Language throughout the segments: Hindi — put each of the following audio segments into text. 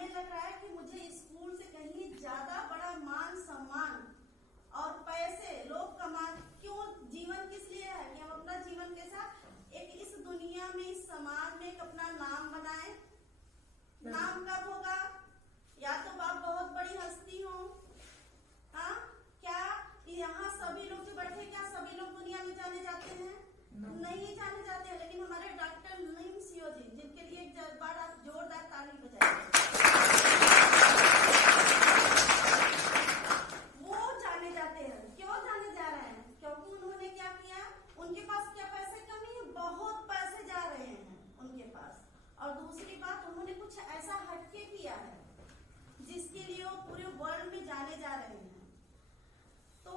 हमें लग रहा है कि मुझे स्कूल से कहीं ज्यादा बड़ा मान सम्मान और पैसे लोग कमा, क्यों? जीवन किस लिए है कि हम अपना जीवन के साथ एक इस दुनिया में, इस समाज में एक अपना नाम बनाए। नाम कब होगा? या तो आप बहुत बड़ी हस्ती हो। हाँ, क्या यहाँ सभी लोग जो बैठे, क्या सभी लोग दुनिया में जाने जाते हैं? नहीं जाने जाते हैं, लेकिन हमारे डॉक्टर नईम सियो जी, जिनके लिए एक बार आप जोरदार ताली बजाइए, वो जाने जाते हैं। क्यों जाने जा रहे हैं? क्योंकि उन्होंने क्या किया? उनके पास क्या पैसे कमी है? बहुत पैसे जा रहे हैं उनके पास। और दूसरी बात, उन्होंने कुछ ऐसा हटके किया है जिसके लिए वो पूरे वर्ल्ड में जाने जा रहे हैं। तो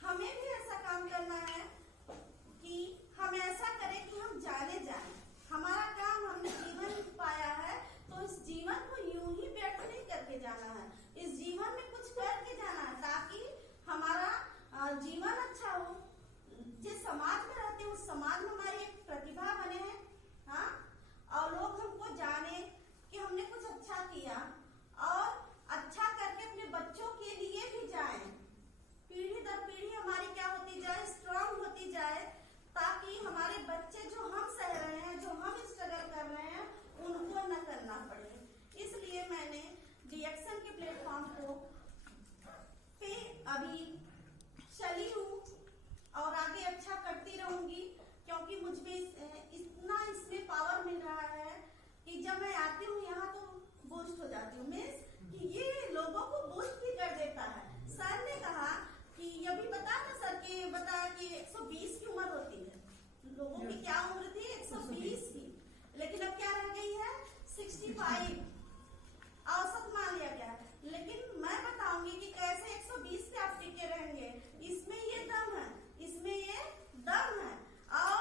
हमें भी ऐसा काम करना है कि हम ऐसा करें कि हम जाने जाएं। हमारा काम, हमने जीवन पाया है तो इस जीवन को यूं ही व्यर्थ नहीं करके जाना है। इस जीवन में कुछ करके जाना है ताकि हमारा जीवन अच्छा हो। जिस समाज में रहते हैं उस समाज में हमारी एक प्रतिभा बने है। हाँ, और लोग हमको जाने कि हमने कुछ अच्छा किया और अच्छा करके अपने बच्चों के लिए भी जाएं। पीढ़ी दर पीढ़ी हमारी क्या होती जाए, स्ट्रांग होती जाए, ताकि हमारे बच्चे जो हम सह रहे हैं, जो हम स्ट्रगल कर रहे हैं, उनको न करना पड़े। इसलिए मैंने रिएक्शन के प्लेटफॉर्म को पे अभी चली हूँ और आगे अच्छा करती रहूंगी, क्योंकि मुझमें इतना इसमें पावर मिल रहा है कि जब मैं आती हूँ यहाँ तो बूस्ट हो जाती हूँ। मीन्स कि ये लोगों को बूस्ट भी कर देता है। सर ने कहा कि अभी बता ना सर के बताया कि 120 की उम्र होती है, लोगों की क्या उम्र थी? 120 की, लेकिन अब क्या रह गई है? 65 औसत मान लिया गया। लेकिन मैं बताऊंगी कि कैसे 120 पे आप टिके रहेंगे। इसमें ये दम है, इसमें ये दम है। और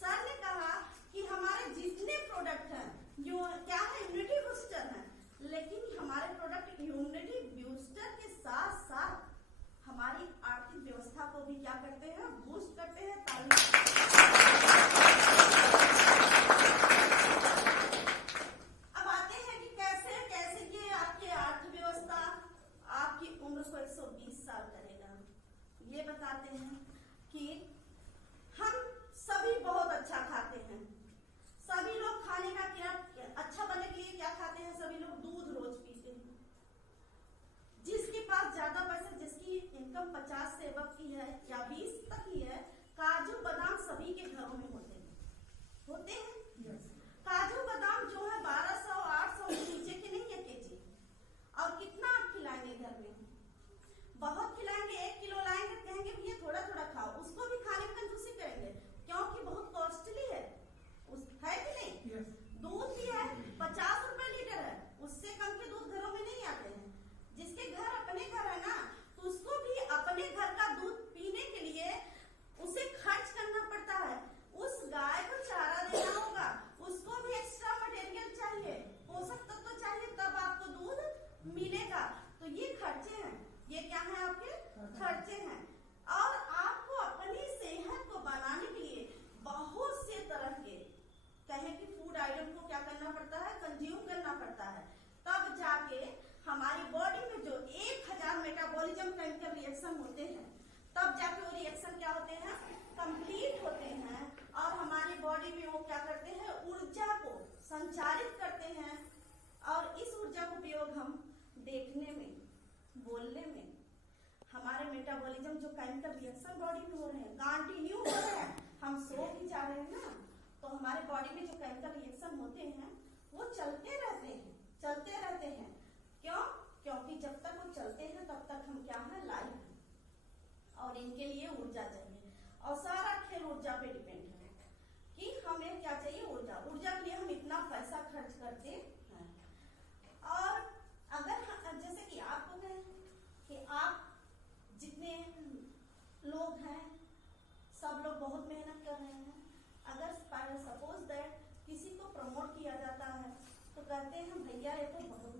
सर ने कहा कि हमारे जितने प्रोडक्ट हैं जो क्या है, इम्यूनिटी बूस्टर है, लेकिन हमारे प्रोडक्ट इम्यूनिटी बूस्टर के साथ साथ हमारी आर्थिक व्यवस्था को भी क्या करते हैं? बूस्ट करते हैं। अब आते हैं कि कैसे कैसे ये आपकी अर्थव्यवस्था आपकी उम्र को 120 साल करेगा। ये बताते हैं कि हम सभी बहुत अच्छा खाते हैं। सभी लोग खाने का क्या अच्छा बनने के लिए क्या खाते हैं? सभी लोग दूध रोज पीते हैं। जिसके पास ज्यादा पैसे, जिसकी इनकम 50 से अबव की है या 20 तक ही है, काजू बादाम सभी के घरों में होते हैं। काजू बादाम जो है 1200 800 के नीचे के नहीं है केजी। और कितना आप खिलाएंगे घर में? बहुत खिलाएंगे। 1 किलो लाएंगे, कहेंगे भैया थोड़ा थोड़ा खाओ, उसको भी खाने में कंजूसी करेंगे क्योंकि बहुत कॉस्टली है कि नहीं? दूध भी है 50 रुपए लीटर है, उससे कम के दूध घरों में नहीं आते हैं। जिसके घर अपने घर है ना, तो उसको भी अपने घर का दूध पीने के लिए उसे खर्च करना पड़ता है। उस गाय को चारा देना होगा, उसको भी एक्स्ट्रा मटेरियल चाहिए, पोषक तत्व तो चाहिए, तब आपको दूध मिलेगा। तो ये खर्चे हैं, ये क्या है? आपके खर्चे हैं। और आपको अपनी सेहत को बनाने के लिए बहुत से तरह के कहें कि फूड आइटम को क्या करना पड़ता है? कंज्यूम करना पड़ता है। तब जाके हमारी बॉडी में जो 1000 मेटाबॉलिज्म केमिकल रिएक्शन होते हैं, तब जाके वो रिएक्शन क्या होते हैं? कंप्लीट होते हैं। और हमारी बॉडी में वो क्या करते हैं? ऊर्जा को संचारित करते हैं। और इस ऊर्जा का उपयोग हम देखने में, बोलने में, हमारे मेटाबॉलिज्म जो केमिकल रिएक्शन बॉडी में हो रहे हैं, कंटिन्यू हो रहे हैं, हम सो भी जा रहे हैं ना, तो हमारे बॉडी में जो केमिकल रिएक्शन होते हैं वो चलते रहते हैं, चलते रहते हैं। क्यों? क्योंकि जब तक वो चलते हैं तब तक हम क्या है? लाइव हैं। और इनके लिए ऊर्जा चाहिए, और सारा खेल ऊर्जा पे डिपेंड है कि हमें क्या चाहिए? ऊर्जा। ऊर्जा के लिए हम इतना पैसा खर्च करते हैं। और अगर जैसे कि आपको कहें कि आप जितने लोग हैं, सब लोग बहुत मेहनत कर रहे हैं। अगर सपोज दैट किसी को प्रमोट किया जाता है तो कहते हैं भैया ये तो बहुत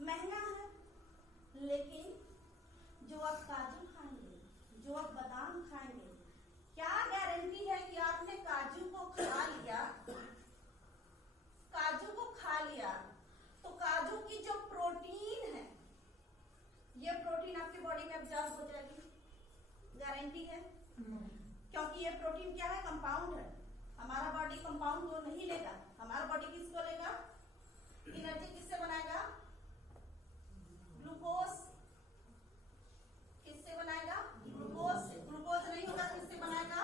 महंगा है। लेकिन जो आप काजू खाएंगे, जो आप बादाम खाएंगे, क्या गारंटी है कि आपने काजू को खा लिया, काजू को खा लिया प्रोटीन क्या है? कंपाउंड है। हमारा बॉडी कंपाउंड को नहीं लेगा। हमारा बॉडी किसको लेगा? एनर्जी किससे बनाएगा? ग्लूकोज। किससे बनाएगा? ग्लूकोज से। ग्लूकोज नहीं होगा तो किससे बनाएगा?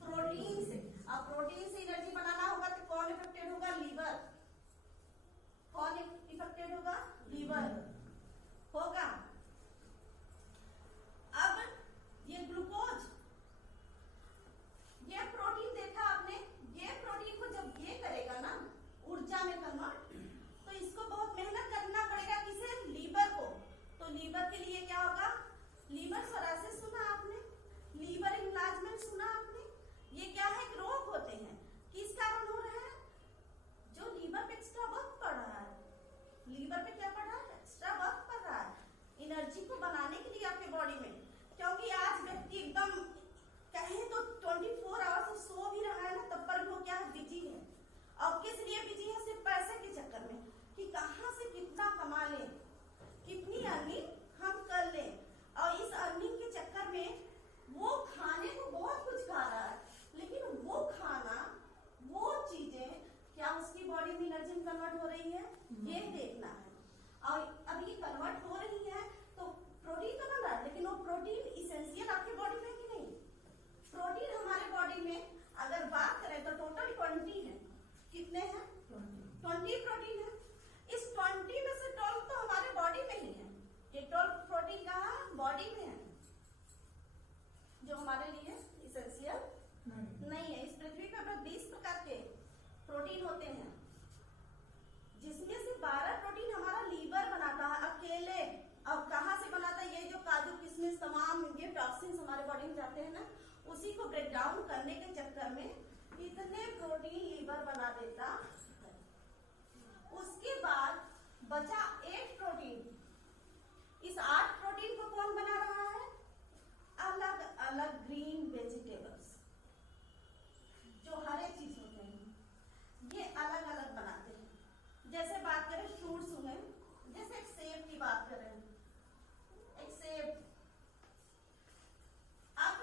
प्रोटीन से। अब प्रोटीन से एनर्जी बनाना होगा तो कौन इफेक्टेड होगा? लीवर। कौन इफेक्टेड होगा? लीवर होगा। अब ये ग्लूकोज, ये प्रोटीन देखा आपने, ये प्रोटीन को जब ये करेगा ना ऊर्जा में कन्वर्ट, तो इसको बहुत मेहनत करना पड़ेगा। किसे? लीवर को। तो लीवर के लिए क्या होगा? लीवर सोरासिस सुना आपने? लीवर इनलार्जमेंट सुना आपने? ये क्या है? रोग होते हैं। किस कारण हो रहे हैं? जो लीवर पे एक्स्ट्रा वर्क पड़ रहा है। लीवर पे क्या पड़ रहा है? एक्स्ट्रा वर्क पड़ रहा है एनर्जी को बनाने के लिए आपके बॉडी में। क्योंकि आज व्यक्ति एकदम कहें तो 24 आवर्स सो भी रहा है ना, तब पर वो क्या है? बिजी है। और किस लिए बिजी है? सिर्फ पैसे के चक्कर में कि कहां से कितना कमा लें, कितनी अर्निंग हम कर लें। और इस अर्निंग के चक्कर में वो खाने को बहुत कुछ खा रहा है, लेकिन वो खाना, वो चीजें क्या उसकी बॉडी में एनर्जी में कन्वर्ट हो रही है? ये देखना है। और अब ये कन्वर्ट हो रही है तो प्रोटीन तो बन रहा है, लेकिन वो प्रोटीन इसेंशियल आपके बॉडी में कि नहीं? प्रोटीन हमारे बॉडी में अगर बात करें तो टोटल 20 है। कितने हैं? 20 प्रोटीन है। इस 20 में से 12 तो हमारे बॉडी में ही है। ये 12 प्रोटीन कहाँ? बॉडी में है, जो हमारे लिए इसेंशियल नहीं है। इस पृथ्वी पर 20 प्रकार के प्रोटीन होते हैं, जिसमें से 12 प्रोटीन हमारा लीवर बनाता है अकेले। अब कहाँ से बनाता है? ये जो काजू किशमिश तमाम ये टॉक्सिन्स हमारे बॉडी में जाते हैं ना, उसी को ब्रेक डाउन करने के चक्कर में इतने प्रोटीन लीवर बना देता है। उसके बाद बचा 8 प्रोटीन। इस 8 प्रोटीन को कौन बना रहा है? अलग अलग ग्रीन वेजिटेबल्स, जो हरे चीज होते हैं, ये अलग अलग बनाते हैं। जैसे बात करें फ्रूट्स में, जैसे एक सेब की बात करें, एक सेब। अब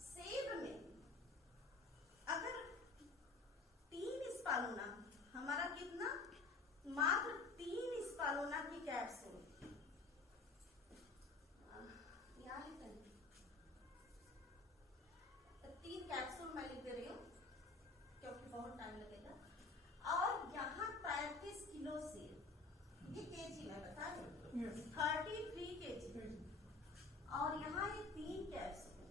सेब में अगर 3 स्पालूना, हमारा कितना? मात्र 3 स्पालूना की कैप्सूल, यहाँ लिख रही 3 कैप्सूल मैं लिख दे रही हूँ क्योंकि बहुत टाइम लगेगा। और यहाँ 35 किलो सेब, ये केजी में बता रही हूँ, 33 केजी। और यहाँ ये 3 कैप्सूल,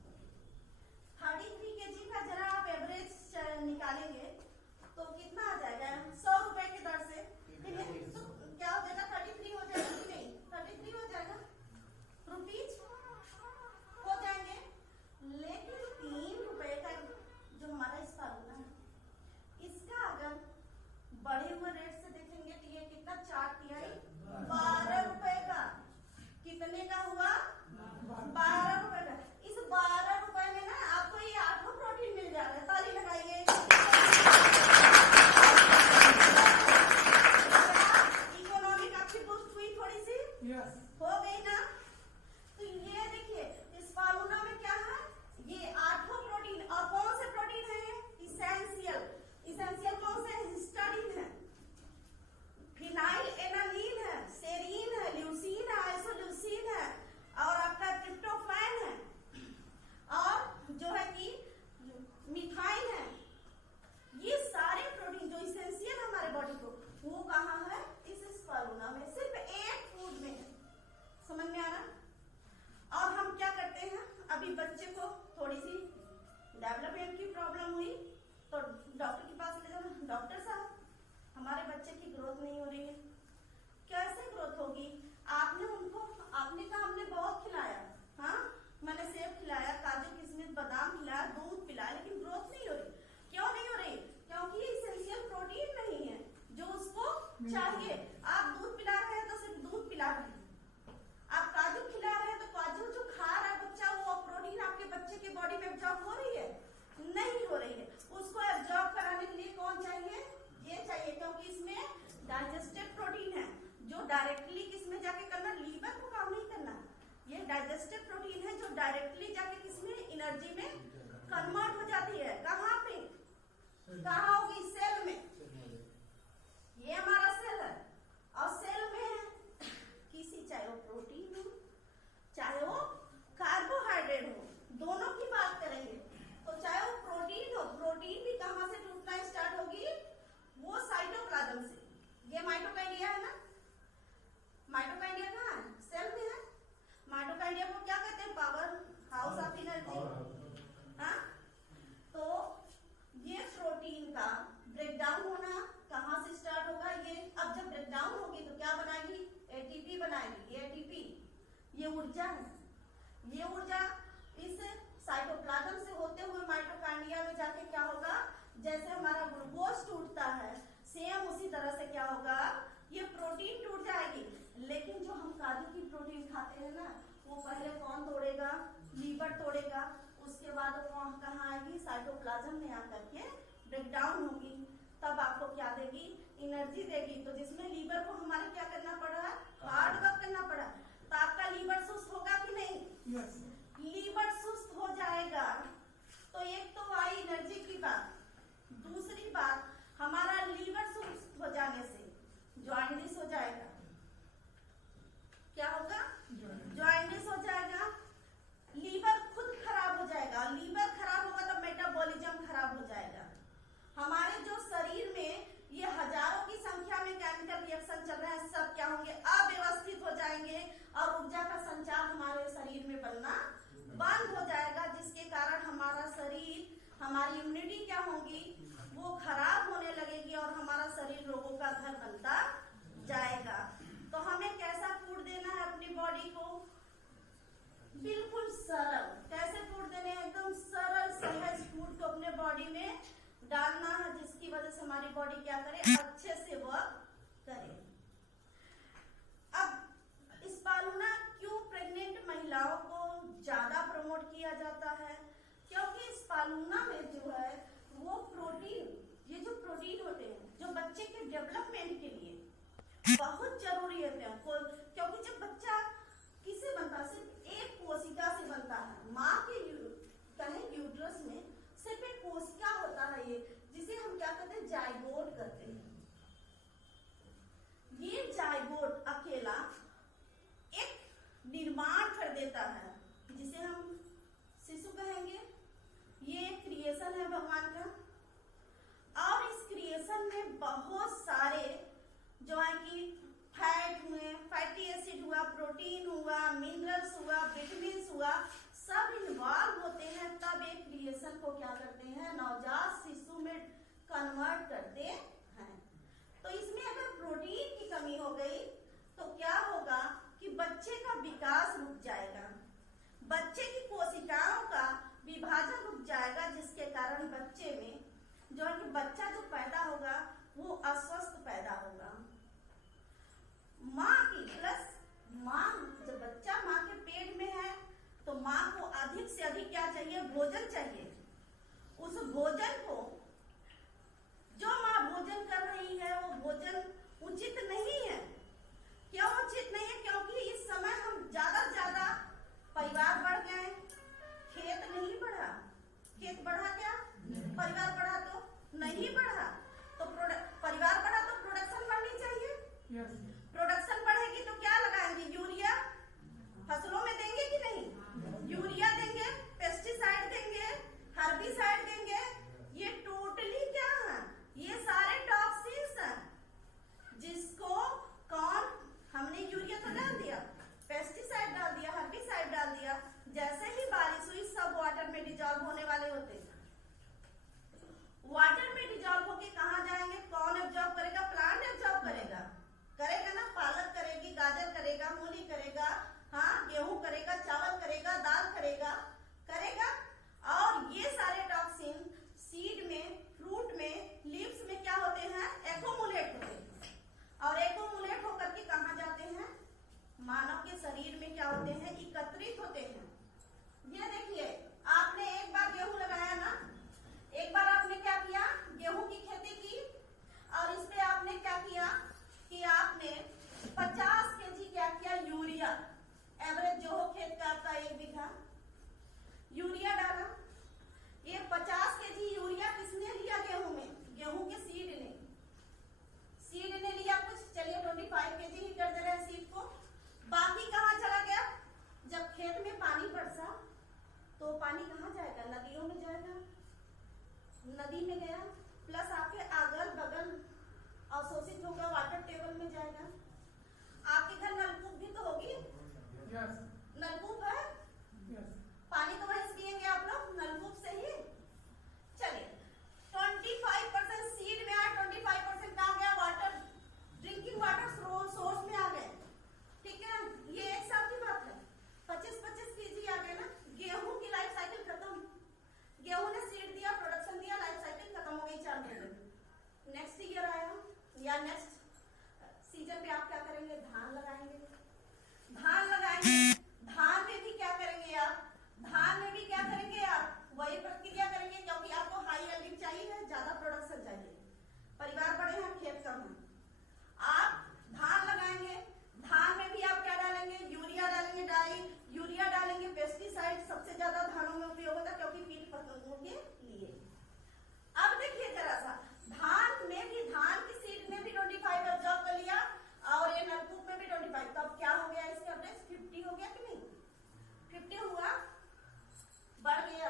33 केजी का जरा आप एवरेज निकालेंगे तो कितना आ जाएगा? 100 रुपए की दर से। तो क्या हो जाएगा? 33 हो जाएगा कि नहीं? 33 हो जाएगा, रुपीज हो जाएंगे। लेकिन 3 रुपए का जो हमारा स्पालूना है, इसका अगर बढ़े हुए रेट से देखेंगे तो ये कितना? 4/3 12 रुपए का। कितने का हुआ? 12 रुपए का। इस 12 रुपए में ना आपको ये 8 प्रोटीन मिल जा रहा है। ताली लगाइए। इकोनॉमिक आपकी बूस्ट हुई थोड़ी सी? हो गई ना? तो ये देखिए स्पालूना में क्या है? ये 8 प्रोटीन। और कौन से प्रोटीन है? इसेंशियल। इसेंशियल कौन से? हिस्टाडीन है, फिनाइल एनालीन है, सेरीन है, ल्यूसीन है, आइसोल्यूसीन है, और आपका ट्रिप्टोफैन है, और जो है कि मिथाइल है। ये सारे प्रोटीन जो इसेंशियल हमारे बॉडी को, वो कहाँ है? इस स्पालूना में। सिर्फ एक फूड में है। समझ में आ रहा? और हम क्या करते हैं? अभी बच्चे को थोड़ी सी डेवलपमेंट की प्रॉब्लम हुई तो डॉक्टर के पास ले जाना। डॉक्टर साहब, हमारे बच्चे की ग्रोथ नहीं हो रही है। कैसे ग्रोथ होगी? आपने कहा हमने बहुत खिलाया, हाँ मैंने सेब खिलाया, काजू किशमिश बादाम खिलाया, दूध पिलाया, लेकिन ग्रोथ नहीं हो रही। क्यों नहीं हो रही? क्योंकि इसेंशियल प्रोटीन नहीं है जो उसको चाहिए। आप दूध पिला रहे हैं तो सिर्फ दूध पिला रहे हैं, आप काजू खिला रहे हैं तो काजू जो खा रहा है बच्चा, वो प्रोटीन आपके बच्चे की बॉडी में एब्जॉर्ब हो रही है? नहीं हो रही है। उसको एब्जॉर्ब कराने के लिए कौन चाहिए? ये चाहिए, क्योंकि इसमें डाइजेस्टेड प्रोटीन है जो डायरेक्टली किसमें जाके करना? लीवर को काम नहीं करना। ये डाइजेस्टेड प्रोटीन है जो डायरेक्टली जाके किसमें? एनर्जी में कन्वर्ट हो जाती है। कहाँ पे? कहाँ होगी? सेल में। ये हमारा सेल है और सेल में किसी, चाहे वो प्रोटीन हो चाहे वो कार्बोहाइड्रेट हो, दोनों की बात करेंगे तो चाहे वो प्रोटीन हो, प्रोटीन भी कहाँ से टूटना स्टार्ट होगी? वो साइटोप्लाज्म से। ये माइटोकांड्रिया है ना, माइटोकांड्रिया कहाँ है? सेल में है। माइटोकांड्रिया को क्या कहते हैं? Power house of energy. हाँ, तो ये प्रोटीन का ब्रेकडाउन होना कहाँ से स्टार्ट होगा? ये अब जब ब्रेकडाउन होगी तो क्या बनाएगी? एटीपी बनाएगी। ये एटीपी, ये ऊर्जा है। ये ऊर्जा इस साइटोप्लाज्म से होते हुए माइटोकांड्रिया में जाके क्या होगा? जैसे हमारा ग्लूकोज टूटता है, सेम उसी तरह से क्या होगा? ये प्रोटीन टूट जाएगी। लेकिन जो हम काजू की प्रोटीन खाते हैं ना, वो पहले कौन तोड़ेगा? लीवर तोड़ेगा। उसके बाद वो कहाँ आएगी? साइटोप्लाज्म में आकर के ब्रेकडाउन होगी, तब आपको क्या देगी? एनर्जी देगी। तो जिसमें लीवर को हमारे क्या करना पड़ा? हार्ड वर्क करना पड़ा। तो आपका लीवर सुस्त होगा कि नहीं? यस। लीवर सुस्त हो जाएगा। तो एक तो आई एनर्जी की बात। दूसरी बात, हमारा लीवर सुस्त हो जाने से जॉइंटिस हो जाएगा। क्या होगा? जॉइंटिस हो जाएगा। लीवर खुद खराब हो जाएगा। लीवर खराब होगा तो मेटाबॉलिज्म खराब हो जाएगा। हमारे जो शरीर में ये हजारों की संख्या में केमिकल रिएक्शन चल रहे हैं, सब क्या होंगे? अव्यवस्थित हो जाएंगे और ऊर्जा का संचार हमारे शरीर में बनना बंद हो जाएगा, जिसके कारण हमारा शरीर, हमारी इम्यूनिटी क्या होगी? वो खराब होने लगेगी और हमारा शरीर रोगों का घर बनता जाएगा। तो हमें कैसा फूड देना है अपनी बॉडी को? बिल्कुल सरल। कैसे फूड देने हैं? एकदम सरल सहज फूड को अपने बॉडी में डालना है, जिसकी वजह से हमारी बॉडी क्या करे? अच्छे से वर्क करे। अब स्पालूना क्यों प्रेग्नेंट महिलाओं को ज्यादा प्रमोट किया जाता है? क्योंकि स्पालूना में जो है वो प्रोटीन, ये जो प्रोटीन होते हैं जो बच्चे के डेवलपमेंट के लिए बहुत जरूरी होते हैं। क्योंकि जब बच्चा किससे बनता है? सिर्फ एक कोशिका से बनता है। माँ के यूट्रस में सिर्फ एक कोशिका होता है, ये जिसे हम क्या कहते हैं? जाइगोट कहते हैं। ये जाइगोट अकेला एक निर्माण कर देता है, जिसे हम शिशु कहेंगे। ये क्रिएशन है भगवान का, और इस क्रिएशन में बहुत सारे जो है कि फैट हुए, फैटी एसिड हुआ, प्रोटीन हुआ, मिनरल्स हुआ, विटामिन्स हुआ, सब इन्वॉल्व होते हैं। तब एक क्रिएशन को क्या करते हैं? नवजात शिशु में कन्वर्ट करते हैं। तो इसमें अगर प्रोटीन की कमी हो गई तो क्या होगा कि बच्चे का विकास रुक जाएगा, बच्चे की कोशिकाओं का विभाजन रुक जाएगा, जिसके कारण बच्चे में जो है कि बच्चा जो पैदा होगा वो अस्वस्थ पैदा होगा। माँ की प्लस माँ, जब बच्चा माँ के पेट में है तो माँ को अधिक से अधिक क्या चाहिए? भोजन चाहिए। उस भोजन को जो माँ भोजन कर रही है वो भोजन उचित नहीं है। क्यों उचित नहीं है? 45। तो अब क्या हो गया इसका एवरेज 50 हो गया कि नहीं? 50 हुआ, बढ़ गया।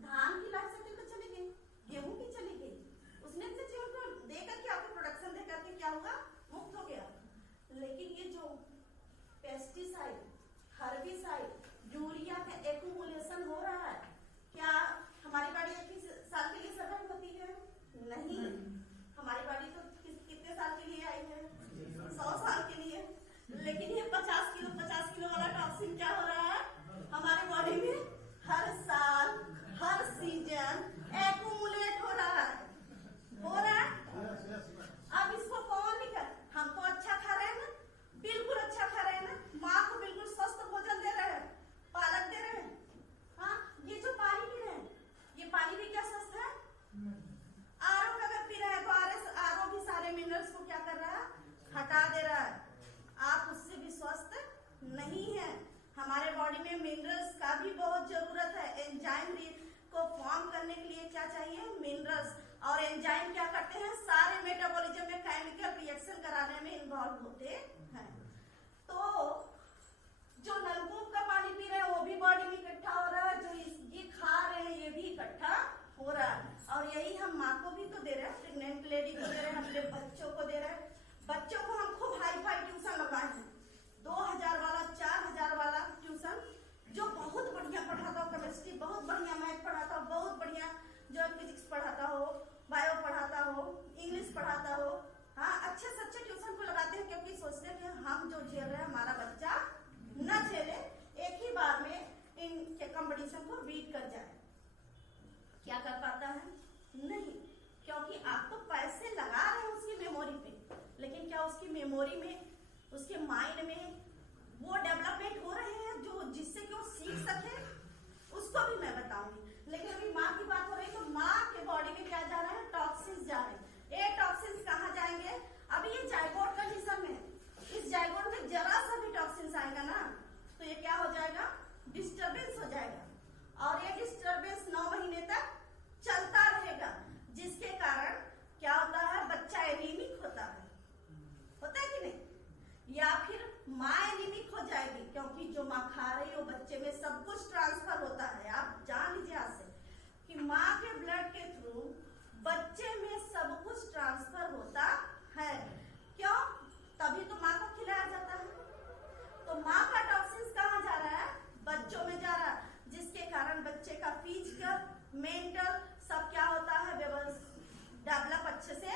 धान की लाइफ साइकिल तो चली गई, गेहूं की चली गई, उसने अपने जीवन को देकर के आपको प्रोडक्शन देकर के क्या हुआ? मुक्त हो गया। लेकिन ये जो पेस्टिसाइड, हर्बिसाइड, यूरिया का एक्यूमुलेशन हो रहा है, क्या हमारी बॉडी एक ही साल के लिए सर्वाइव होती है? नहीं, हमारी बॉडी तो कितने साल के लिए आई है? 100 साल के लिए। लेकिन ये 50 किलो वाला टॉक्सिन क्या हो रहा है हमारी बॉडी में? हर साल, हर सीजन एक्यूमुलेट हो रहा है, हो रहा है। अब इसको कौन निकाल? हम तो अच्छा खा रहे हैं ना, बिल्कुल अच्छा खा रहे हैं ना, माँ को बिल्कुल स्वस्थ भोजन दे रहे हैं, पालक दे रहे हैं। हाँ, ये जो पानी पी रहे हैं, ये पानी भी क्या स्वस्थ है? आरओ का अगर पी रहे हैं तो आरओ भी सारे मिनरल्स को क्या कर रहा है? हटा दे रहा है। आप उससे भी स्वस्थ नहीं है। हमारे बॉडी में मिनरल्स का भी बहुत जरूरत है। एंजाइम को फॉर्म करने के लिए क्या चाहिए? मिनरल्स। और एंजाइम क्या करते हैं? सारे मेटाबॉलिज्म में केमिकल रिएक्शन कराने में इन्वॉल्व होते हैं। तो जो नलकूप का पानी पी रहे हैं वो भी बॉडी में इकट्ठा हो रहा है, जो ये खा रहे हैं ये भी इकट्ठा हो रहा है। और यही हम माँ को भी तो दे रहे हैं, प्रेग्नेंट लेडी को दे रहे हैं, अपने बच्चों को दे रहे हैं। बच्चों को हम खूब हाई फाई ट्यूशन लगाए हैं, 2000 वाला, 4000 वाला ट्यूशन, जो बहुत बढ़िया पढ़ाता हो, केमिस्ट्री बहुत बढ़िया, मैथ पढ़ाता हो बहुत बढ़िया, जो फिजिक्स पढ़ाता हो, बायो पढ़ाता हो, इंग्लिश पढ़ाता हो। हाँ, अच्छे से अच्छे ट्यूशन को लगाते हैं, क्योंकि सोचते हैं कि हम जो झेल रहे हैं हमारा बच्चा न झेले, एक ही बार में इन कंपटीशन को बीट कर जाए। क्या कर पाता है? नहीं, क्योंकि आप तो पैसे लगा रहे हैं उसकी मेमोरी पे, लेकिन क्या उसकी मेमोरी में, उसके माइंड में वो डेवलपमेंट हो रहे हैं जो जिससे कि वो सीख सके? उसको भी मैं बताऊंगी। लेकिन अभी माँ की बात हो रही है, तो माँ के बॉडी में क्या जा रहा है? टॉक्सिन्स जा रहे हैं। ये टॉक्सिन्स कहाँ जाएंगे? अभी ये जाइगोट कंडीशन में, इस जाइगोट में जरा सा भी टॉक्सिन्स आएगा ना, तो ये क्या हो जाएगा? डिस्टर्बेंस हो जाएगा। और ये डिस्टर्बेंस 9 महीने तक चलता रहेगा, जिसके कारण क्या होता है? बच्चा एनीमिक होता है कि नहीं? या फिर माँ एनीमिक हो जाएगी, क्योंकि जो माँ खा रही है वो बच्चे में सब कुछ ट्रांसफर होता है। आप जान लीजिए आज से कि माँ के ब्लड के थ्रू बच्चे में सब कुछ ट्रांसफर होता है। क्यों? तभी तो माँ को खिलाया जाता है। तो माँ का टॉक्सिन्स कहाँ जा रहा है? बच्चों में जा रहा है, जिसके कारण बच्चे का फिजिकल, मेंटल सब क्या होता है? डेवलप अच्छे से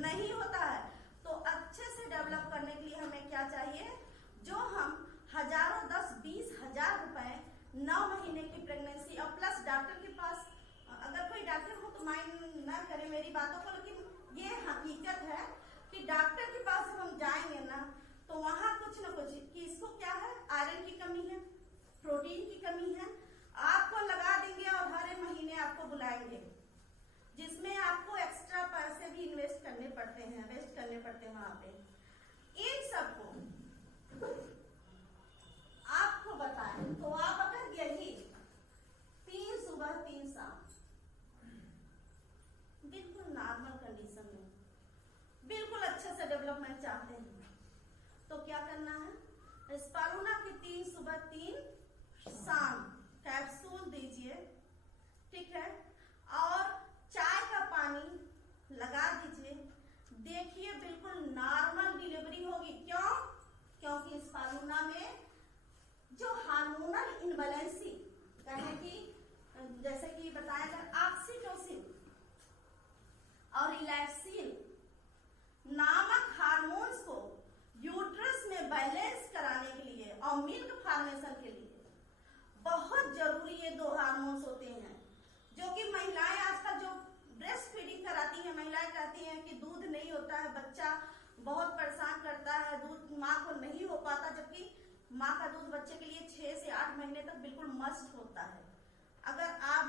नहीं होता है। तो अच्छे से डेवलप करने के लिए हमें क्या चाहिए? जो हम हजारों, 10-20 हजार रुपए 9 महीने की प्रेगनेंसी, और प्लस डॉक्टर के पास, अगर कोई डॉक्टर हो तो माइंड ना करे मेरी बातों को, लेकिन ये हकीकत है कि डॉक्टर के पास जब हम जाएंगे ना, तो वहां कुछ ना कुछ कि इसको क्या है? आयरन की कमी है, प्रोटीन की कमी है, आपको लगा देंगे और हर महीने आपको बुलाएंगे, जिसमें आपको एक्स्ट्रा पैसे भी इन्वेस्ट करने पड़ते हैं, वेस्ट करने पड़ते हैं वहां पे। इन सबको आपको बताएं तो आप अगर यही 3 सुबह 3 शाम बिल्कुल नॉर्मल कंडीशन में, बिल्कुल अच्छे से डेवलपमेंट चाहते हैं, तो क्या करना है? स्पारूना के 3 सुबह 3 शाम कैप्सूल दीजिए, ठीक है? और चाय का पानी लगा दीजिए, देखिए बिल्कुल नॉर्मल डिलीवरी होगी। क्यों? क्योंकि स्पारूना में जो हार्मोनल इनबैलेंसी, कहें कि जैसे कि बताया गया, ऑक्सीटोसिन और रिलैक्सिन नामक हार्मोन्स को यूट्रस में बैलेंस कराने के लिए और मिल्क फॉर्मेशन के लिए बहुत जरूरी ये 2 हार्मोन्स होते हैं, जो कि महिलाएं आजकल जो ब्रेस्ट फीडिंग कराती हैं, महिलाएं कहती हैं कि दूध नहीं होता है, बच्चा बहुत परेशान करता है, दूध माँ को नहीं हो पाता, जबकि माँ का दूध बच्चे के लिए 6 से 8 महीने तक बिल्कुल मस्ट होता है। अगर आप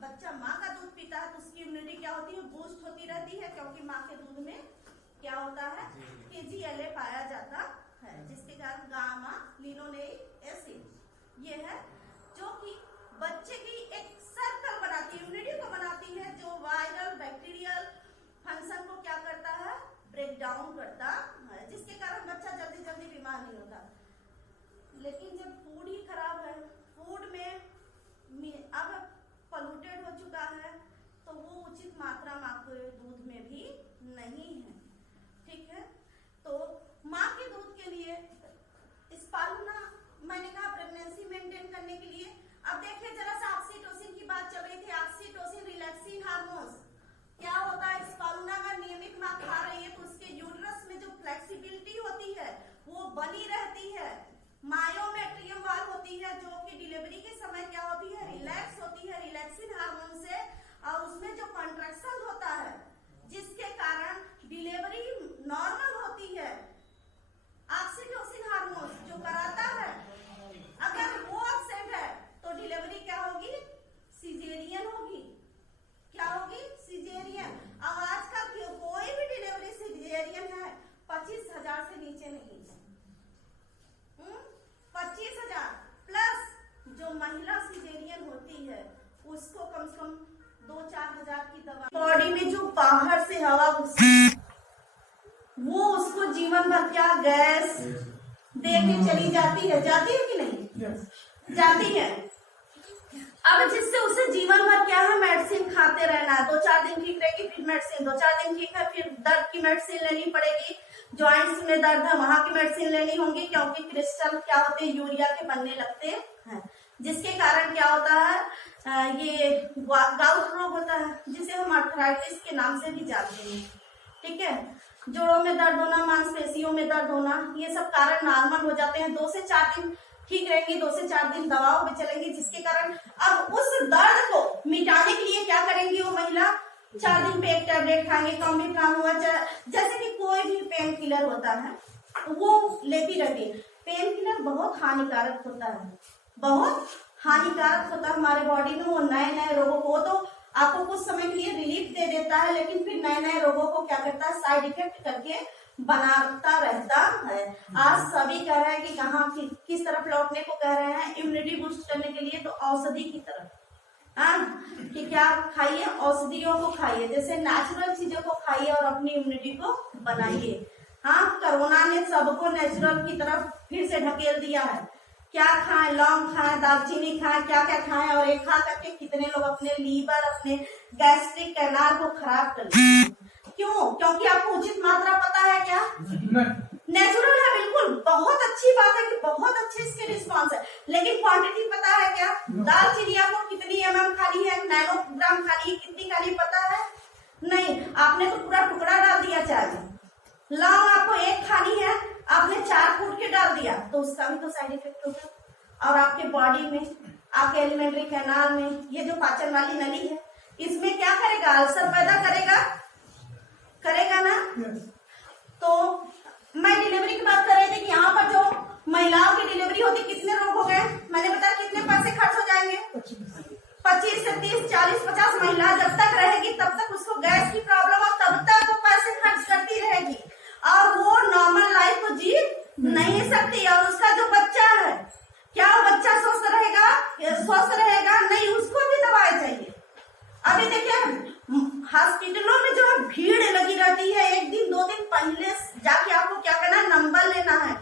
बच्चा माँ का दूध पीता है तो उसकी इम्यूनिटी क्या होती है? बूस्ट होती रहती है, क्योंकि माँ के दूध में क्या होता है? KGLA पाया जाता है, जिसके कारण गामा लिनोलेइक एसिड ये है, जो कि बच्चे की एक सर्कल बनाती है, इम्यूनिटी को बनाती है, जो वायरल बैक्टीरियल फंक्शन को क्या करता है? ब्रेक डाउन करता है, जिसके कारण बच्चा जल्दी जल्दी बीमार नहीं होता। लेकिन जब फूड ही खराब है, फूड में अब पोल्यूटेड हो चुका है, तो वो उचित मात्रा में आपके दूध में भी नहीं है। ठीक है, तो माँ के दूध के लिए स्पालूना, मैंने कहा प्रेगनेंसी मेंटेन करने के लिए। अब देखिए जरा सा ऑक्सीटोसिन की बात चल रही थी, ऑक्सीटोसिन रिलैक्सिन हार्मोन्स क्या होता है, स्पालूना का नियमित माँ खा रही है तो उसके यूट्रस में जो फ्लेक्सिबिलिटी होती है वो बनी रहती है, मायोमेट्रियम वाल होती है, जो कि डिलीवरी के समय क्या होती है, रिलैक्स होती है रिलैक्सिन हार्मोन से, और उसमें जो कॉन्ट्रैक्शन होता है जिसके कारण डिलीवरी नॉर्मल होती है। ऑक्सीटोसिन हार्मोन जो कराता है, अगर वो एब्सेंट है तो डिलीवरी क्या होगी, सिजेरियन होगी। क्या होगी, सिजेरियन। अब आजकल कोई भी डिलीवरी सिजेरियन है 25,000 से नीचे नहीं है। 25,000 प्लस जो महिला सिजेरियन होती है उसको कम से कम 2-4 हजार की दवा, बॉडी में जो बाहर से हवा वो उसको जीवन भर क्या गैस देके चली जाती है कि नहीं? जाती है। अब जिससे उसे जीवन भर क्या है, मेडिसिन खाते रहना है। 2-4 दिन ठीक रहेगी, फिर मेडिसिन, 2-4 दिन ठीक है, फिर दर्द की मेडिसिन लेनी पड़ेगी, जॉइंट्स में दर्द है वहां की मेडिसिन लेनी होंगी, क्योंकि क्रिस्टल क्या होते हैं, यूरिया के बनने लगते हैं, जिसके कारण क्या होता है, ये गाउट रोग होता है, जिसे हम आर्थराइटिस के नाम से भी जानते हैं। ठीक है, जोड़ों में दर्द होना, मांसपेशियों में दर्द होना, ये सब कारण नॉर्मल हो जाते हैं। 2 से 4 दिन ठीक रहेंगे, 2 से 4 दिन दवाओं पे चलेंगी, जिसके कारण अब उस दर्द को मिटाने के लिए क्या करेंगी वो महिला, 4 दिन पे एक टैबलेट खाएंगे, कम भी काम हुआ, जैसे कि कोई भी पेन किलर होता है वो लेती रहती है। पेन किलर बहुत हानिकारक होता है, बहुत हानिकारक होता है हमारे बॉडी में। वो नए नए रोगों को तो आपको कुछ समय के लिए रिलीफ दे देता है, लेकिन फिर नए नए रोगों को क्या करता है, साइड इफेक्ट करके बनाता रहता है। आज सभी कह रहे हैं कि कहाँ किस तरफ लौटने को कह रहे हैं, इम्यूनिटी बूस्ट करने के लिए, तो औषधि की तरफ, कि क्या खाइए, औषधियों को खाइए, जैसे नेचुरल चीजों को खाइए और अपनी इम्यूनिटी को बनाइए। हाँ, कोरोना ने सबको नेचुरल की तरफ फिर से ढकेल दिया है। क्या खाएं, लौंग खाएं, दालचीनी खाएं, क्या क्या खाएं, और एक खा करके कितने लोग अपने लीवर, अपने गैस्ट्रिक कैनाल को खराब कर लेते हैं। क्यों? क्योंकि आपको उचित मात्रा पता है क्या, नेचुरल है, बिल्कुल बहुत अच्छी बात है कि बहुत अच्छे इसके रिस्पॉन्स है, लेकिन क्वांटिटी पता है क्या, दालचीनी आपको कितनी mm खानी है, नैनोग्राम खानी है, कितनी खानी पता है? नहीं, आपने तो पूरा टुकड़ा डाल दिया चाय में। लौंग आपको 1 खानी है, आपने 4 कूट के डाल दिया, तो उसका भी तो साइड इफेक्ट होगा। और आपके बॉडी में, आपके एलिमेंट्री कैनाल में, ये जो पाचन वाली नली है, इसमें क्या करेगा, अल्सर पैदा करेगा ना। तो मैं डिलीवरी की बात कर रही थी कि यहाँ पर जो महिलाओं की डिलीवरी होती, कितने रोग हो गए, मैंने बताया कितने पैसे खर्च हो जाएंगे, 25 से 30, 40, 50 महिला जब तक रहेगी तब तक उसको गैस की प्रॉब्लम हो, तब तक वो पैसे खर्च करती रहेगी और वो नॉर्मल लाइफ को जी नहीं सकती। और उसका जो बच्चा है, क्या वो बच्चा स्वस्थ रहेगा? नहीं, उसको भी दवाई चाहिए। अभी देखिए हॉस्पिटलों में जो भीड़ लगी रहती है, 1 दिन 2 दिन पहले जाके आपको क्या करना है, नंबर लेना है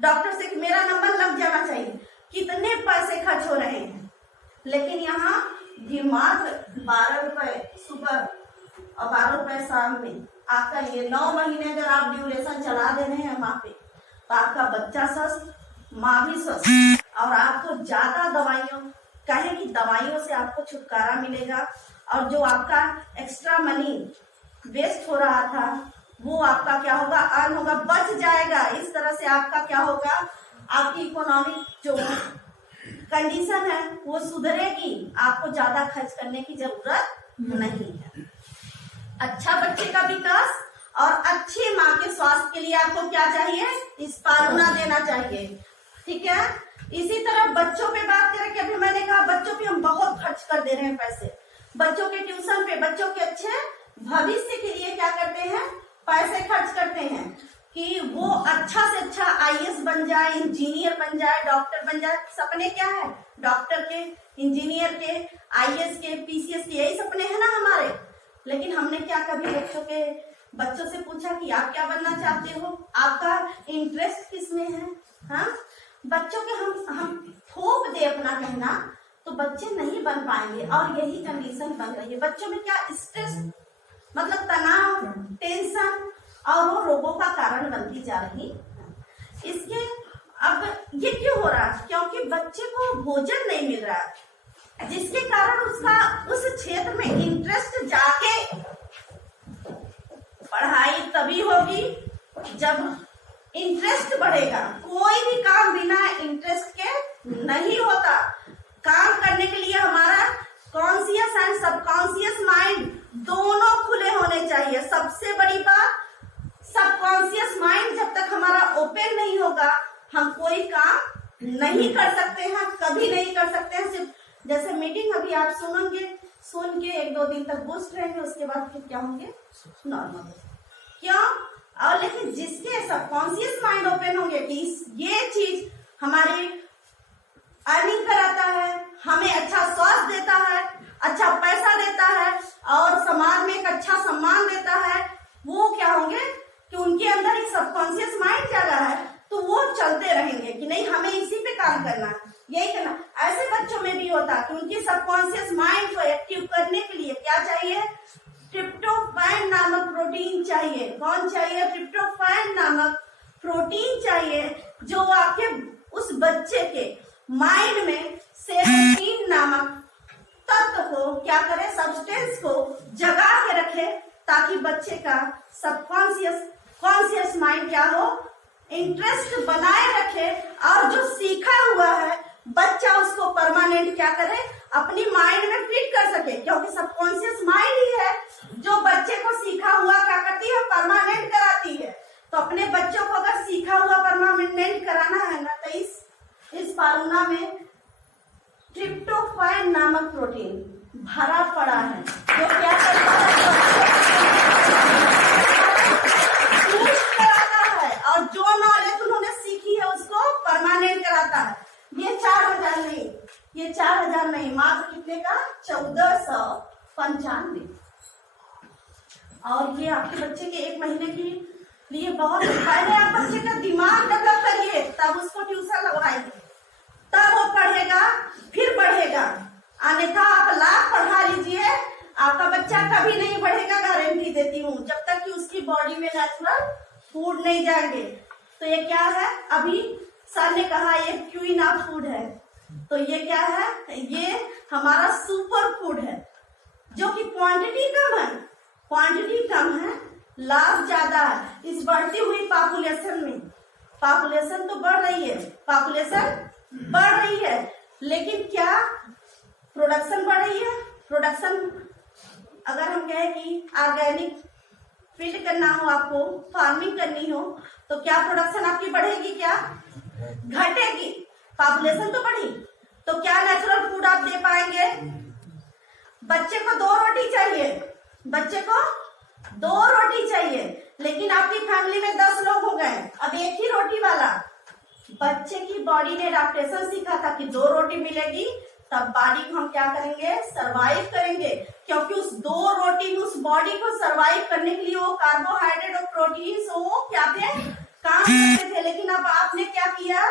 डॉक्टर से कि मेरा नंबर लग जाना चाहिए। कितने पैसे खर्च हो रहे हैं, लेकिन यहाँ मात्र 12 रुपए सुबह और 12 रुपए शाम में आपका ये 9 महीने अगर आप ड्यूरेशन चला दे रहे हैं माँ पे, तो आपका बच्चा स्वस्थ, माँ भी स्वस्थ, और आपको ज्यादा दवाइयों, कहें कि दवाइयों से आपको छुटकारा मिलेगा, और जो आपका एक्स्ट्रा मनी वेस्ट हो रहा था वो आपका क्या होगा, अर्न होगा, बच जाएगा। इस तरह से आपका क्या होगा, आपकी इकोनॉमिक जो कंडीशन है वो सुधरेगी, आपको ज्यादा खर्च करने की जरूरत नहीं है। अच्छा बच्चे का विकास और अच्छी माँ के स्वास्थ्य के लिए आपको क्या चाहिए, स्पालूना देना चाहिए। ठीक है, इसी तरह बच्चों पे बात करें कि अभी मैंने कहा बच्चों पे हम बहुत खर्च कर दे रहे हैं पैसे, बच्चों के ट्यूशन पे, बच्चों के अच्छे भविष्य के लिए क्या करते हैं, पैसे खर्च करते हैं कि वो अच्छा से अच्छा IAS बन जाए, इंजीनियर बन जाए, डॉक्टर बन जाए। सपने क्या है, डॉक्टर के, इंजीनियर के, IAS के, PCS के, यही सपने हैं ना हमारे। लेकिन हमने क्या कभी बच्चों के बच्चों से पूछा कि आप क्या बनना चाहते हो, आपका इंटरेस्ट किसमें है। हाँ, बच्चों के हम थोप दे अपना कहना तो बच्चे नहीं बन पाएंगे, और यही कंडीशन बन रही है। बच्चों में क्या स्ट्रेस मतलब तनाव, टेंशन और वो रोगों का कारण बनती जा रही। इसके अब ये क्यों हो रहा है? क्योंकि बच्चे को भोजन नहीं मिल रहा है, जिसके कारण उसका उस क्षेत्र में इंटरेस्ट जाके पढ़ाई तभी होगी जब इंटरेस्ट बढ़ेगा। कोई भी काम बिना इंटरेस्ट के नहीं होता। काम करने के लिए हमारा कॉन्शियस एंड सबकॉन्शियस माइंड दोनों खुले होने चाहिए। सबसे बड़ी बात, सबकॉन्शियस माइंड जब तक हमारा ओपन नहीं होगा हम कोई काम नहीं कर सकते हैं, कभी नहीं कर सकते हैं। सिर्फ जैसे मीटिंग अभी आप सुनेंगे, सुन के 1-2 दिन तक बूस्ट रहेंगे, उसके बाद फिर क्या होंगे? नॉर्मल। क्यों? और लेकिन जिसके सबकॉन्शियस माइंड ओपन होंगे कि ये चीज हमारी अर्निंग कराता है, हमें अच्छा स्वास्थ्य देता है, अच्छा पैसा देता है और समाज में एक अच्छा सम्मान देता है, वो क्या होंगे कि उनके अंदर एक सबकॉन्शियस माइंड जागा है, तो वो चलते रहेंगे कि नहीं हमें इसी पे काम करना है, यही करना। ऐसे बच्चों में भी होता है कि उनकी सबकॉन्शियस माइंड को एक्टिव करने के लिए क्या चाहिए? ट्रिप्टोफैन नामक प्रोटीन चाहिए। कौन चाहिए? ट्रिप्टोफैन नामक प्रोटीन चाहिए, जो आपके उस बच्चे के माइंड में सेरोटोनिन नामक तत्व को क्या करे? सब्सटेंस को जगा के रखे, ताकि बच्चे का कॉन्शियस माइंड क्या हो? इंटरेस्ट बनाए रखे, और जो सीखा हुआ है बच्चा उसको परमानेंट क्या करे? अपनी माइंड में फिट कर सके, क्योंकि सबकॉन्शियस माइंड ही है जो बच्चे को सीखा हुआ क्या करती है? परमानेंट कराती है। तो अपने बच्चों को अगर सीखा हुआ परमानेंट कराना है ना, तो इस फार्मूला में ट्रिप्टोफैन नामक प्रोटीन भरा पड़ा है, जो क्या करता है और जो नॉलेज उन्होंने सीखी है उसको परमानेंट कराता है। ये 4000 नहीं, ये 4000 नहीं, मात्र कितने का? 1495। और ये आपके बच्चे के 1 महीने के लिए बहुत। पहले आप बच्चे का दिमाग डेवलप करिए, तब उसको ट्यूशन लगवाइए, तब वो पढ़ेगा, फिर बढ़ेगा। अन्यथा आप लाख पढ़ा लीजिए, आपका बच्चा कभी नहीं बढ़ेगा, गारंटी देती हूँ, जब तक कि उसकी बॉडी में नेचुरल फूड नहीं जाएंगे। तो ये क्या है? अभी सर ने कहा ये क्वीन ऑफ फूड है, तो ये क्या है? ये हमारा सुपर फूड है, जो कि क्वांटिटी कम है, लाभ ज्यादा है। इस बढ़ती हुई पॉपुलेशन में, पॉपुलेशन तो बढ़ रही है, लेकिन क्या प्रोडक्शन बढ़ रही है? प्रोडक्शन अगर हम कहें कि ऑर्गेनिक फील्ड करना हो, आपको फार्मिंग करनी हो, तो क्या प्रोडक्शन आपकी बढ़ेगी? क्या घटेगी? पॉपुलेशन तो बढ़ी, तो क्या नेचुरल फूड आप दे पाएंगे? बच्चे को 2 रोटी चाहिए, लेकिन आपकी फैमिली में 10 लोग हो गए, अब 1 ही रोटी वाला। बच्चे की बॉडी ने एडाप्टेशन सीखा था कि 2 रोटी मिलेगी, तब बॉडी को हम क्या करेंगे? सरवाइव करेंगे, क्योंकि उस 2 रोटी में उस बॉडी को सरवाइव करने के लिए वो कार्बोहाइड्रेट और प्रोटीन वो क्या थे? काम करते थे। लेकिन अब आपने क्या किया?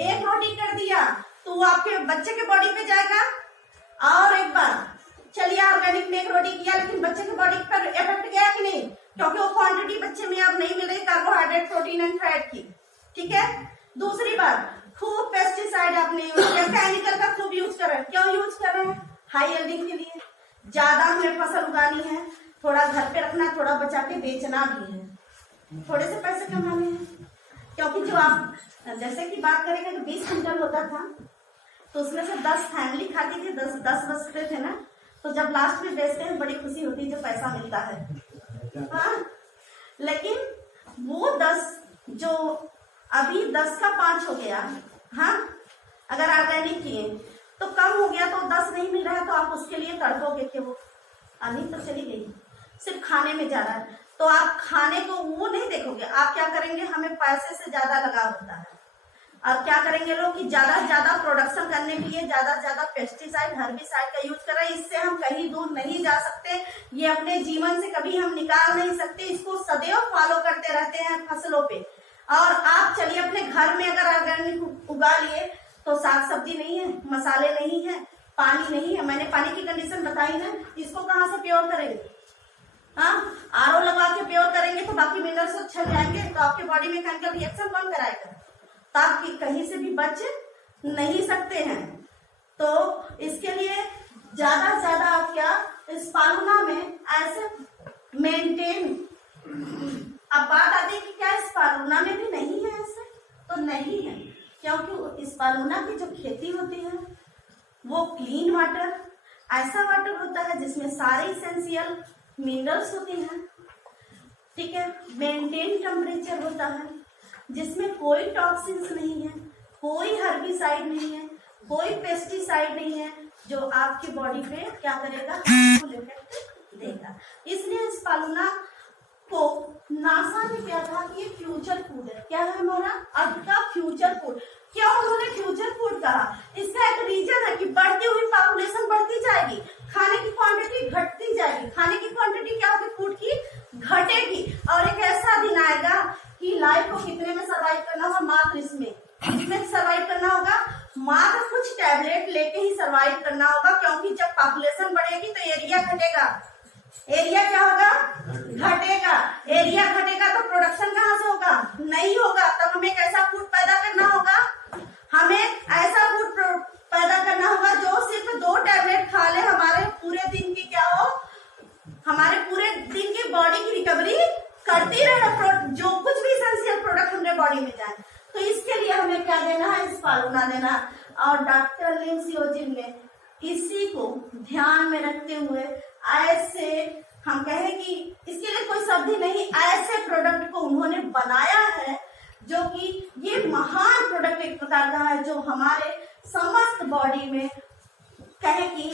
1 रोटी कर दिया, तो वो आपके बच्चे के बॉडी पे जाएगा। और एक बार चलिए ऑर्गेनिक में 1 रोटी किया, लेकिन बच्चे के बॉडी पर इफेक्ट गया कि नहीं? क्योंकि वो क्वांटिटी बच्चे में अब नहीं मिल रही कार्बोहाइड्रेट, प्रोटीन एंड फैट की। ठीक है। दूसरी बात, खूब पेस्टिसाइड आपने यूज किया, केमिकल का खूब यूज कर रहे हैं। क्यों यूज कर रहे हैं? हाई यील्डिंग के लिए। ज्यादा हमें फसल उगानी है, थोड़ा घर पे रखना, थोड़ा बचा के बेचना भी है, थोड़े से पैसे कमाने हैं। क्योंकि जो आप जैसे कि बात करेंगे तो 20 क्विंटल होता था, तो उसमें से 10 फैमिली खाती थी, 10 बचते थे ना। तो जब लास्ट में बेचते हैं बड़ी खुशी होती है, जो पैसा मिलता है। हाँ, लेकिन वो 10 जो अभी 10 का 5 हो गया, हाँ, अगर ऑर्गेनिक किए तो कम हो गया, तो 10 नहीं मिल रहा है, तो आप उसके लिए तड़पोगे कि वो अर्निंग तो चली गई, सिर्फ खाने में जा रहा है। तो आप खाने को वो नहीं देखोगे, आप क्या करेंगे? हमें पैसे से ज्यादा लगाव होता है। अब क्या करेंगे लोग कि ज्यादा से ज्यादा प्रोडक्शन करने के लिए ज्यादा से ज्यादा पेस्टिसाइड हर्बिसाइड का यूज कर रहे हैं। इससे हम कहीं दूर नहीं जा सकते, ये अपने जीवन से कभी हम निकाल नहीं सकते, इसको सदैव फॉलो करते रहते हैं फसलों पे। और आप चलिए अपने घर में अगर ऑर्गेनिक उगा लिए तो साग सब्जी नहीं है, मसाले नहीं है, पानी नहीं है, मैंने पानी की कंडीशन बताई ना, इसको कहाँ से प्योर करेंगे? हाँ, आरओ लगा के प्योर करेंगे तो बाकी मिनरल्स तो छट जाएंगे, तो आपके बॉडी में केमिकल रिएक्शन कौन कराएगा? तो आप कहीं से भी बच नहीं सकते हैं। तो इसके लिए ज्यादा से ज्यादा आप क्या स्पालुना में ऐसे मेंटेन, अब बात आती है कि क्या स्पालुना में भी नहीं है ऐसे? तो नहीं है, क्योंकि स्पालुना की जो खेती होती है वो क्लीन वाटर, ऐसा वाटर होता है जिसमें सारे इसेंशियल मिनरल्स होते हैं, ठीक है, मेंटेन टेम्परेचर होता है, जिसमें कोई टॉक्सिन्स नहीं है, कोई हर्बिसाइड नहीं है, कोई पेस्टिसाइड नहीं है, जो आपकी बॉडी पे क्या करेगा, इफेक्ट देगा। इसलिए स्पालुना को नासा ने क्या कहा कि ये फ्यूचर फूड है। क्या है हमारा अब का फ्यूचर फूड? क्यों उन्होंने फ्यूचर फूड कहा? इसका एक रीजन है कि बढ़ती हुई पॉपुलेशन बढ़ती जाएगी, खाने की क्वांटिटी घटती जाएगी, खाने की क्वांटिटी क्या होगी, फूड की घटेगी, और एक ऐसा दिन आएगा कि लाइफ को कितने में सर्वाइव करना होगा, मात्र इसमें सर्वाइव करना होगा, मात्र कुछ टैबलेट लेके ही सर्वाइव करना होगा, क्योंकि जब पॉपुलेशन बढ़ेगी तो एरिया घटेगा। एरिया क्या होगा? घटेगा। एरिया घटेगा तो प्रोडक्शन कहाँ से होगा? नहीं होगा। तब हमें एक ऐसा फूड पैदा करना होगा, हमें ऐसा फूड पैदा करना होगा जो सिर्फ 2 टैबलेट खा ले, हमारे पूरे दिन की क्या हो, हमारे पूरे दिन की बॉडी की रिकवरी करती रहे, जो कुछ भी इसेंशियल प्रोडक्ट हमारे बॉडी में जाए। तो इसके लिए हमें क्या देना है? स्पालुना देना। और डॉक्टर लिम सियोजिन ने इसी को ध्यान में रखते हुए ऐसे, हम कहें कि इसके लिए कोई शब्द ही नहीं, ऐसे प्रोडक्ट को उन्होंने बनाया है जो कि ये महान प्रोडक्ट एक प्रकार का है, जो हमारे समस्त बॉडी में कहे कि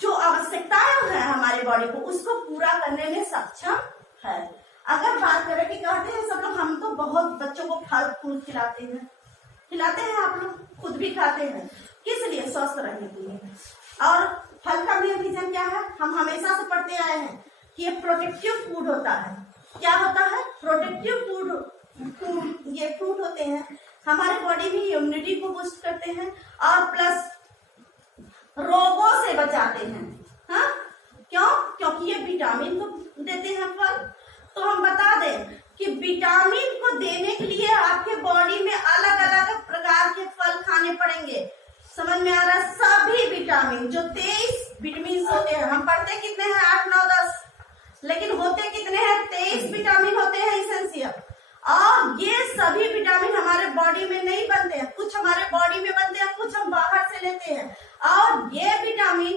जो आवश्यकताएं है हमारे बॉडी को, उसको पूरा करने में सक्षम है। अगर बात करें कि कहते हैं सब लोग, हम तो बहुत बच्चों को फल फूल खिलाते हैं, आप लोग खुद भी खाते हैं, किस लिए? स्वस्थ रहने के लिए। और फल का मेन रीजन क्या है? हम हमेशा से पढ़ते आए हैं कि ये प्रोटेक्टिव फूड होता है। क्या होता है? Protective food. ये फूड होते हैं हमारे बॉडी में इम्यूनिटी को बूस्ट करते हैं और प्लस रोगों से बचाते हैं। हाँ, क्यों? क्योंकि ये विटामिन को देते हैं फल। तो हम बता दें कि विटामिन को देने के लिए आपके बॉडी में अलग अलग प्रकार के फल खाने पड़ेंगे। समझ में आ रहा है? सभी विटामिन, जो 23 विटामिन होते हैं, हम पढ़ते कितने हैं? 8, 9, 10, लेकिन होते कितने हैं? 23 विटामिन होते हैं इसेंशियल। और ये सभी विटामिन हमारे बॉडी में नहीं बनते हैं, कुछ हमारे बॉडी में बनते हैं, कुछ हम बाहर से लेते हैं। और ये विटामिन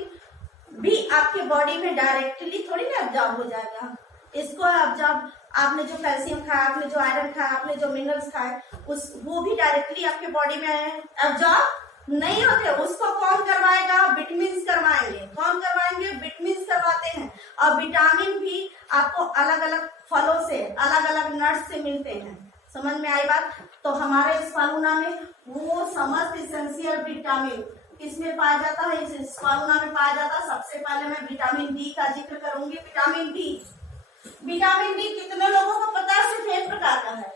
भी आपके बॉडी में डायरेक्टली थोड़ी ना एब्जॉर्ब हो जाएगा। इसको एब्जॉर्ब, आपने जो कैल्शियम खाया, आपने जो आयरन खाया, आपने जो मिनरल्स खाए, वो भी डायरेक्टली आपके बॉडी में एब्जॉर्ब नहीं होते। उसको कौन करवाएगा? विटामिन करवाएंगे। कौन करवाएंगे? विटामिन करवाते हैं। और विटामिन भी आपको अलग अलग फलों से, अलग अलग नट्स से मिलते हैं। समझ में आई बात? तो हमारे स्पालुना में वो समस्त इसेंशियल विटामिन किसमें पाया जाता है? इस स्पालुना में पाया जाता है। सबसे पहले मैं विटामिन डी का जिक्र करूंगी। विटामिन डी कितने लोगों को पता है? सिर्फ एक प्रकार का है।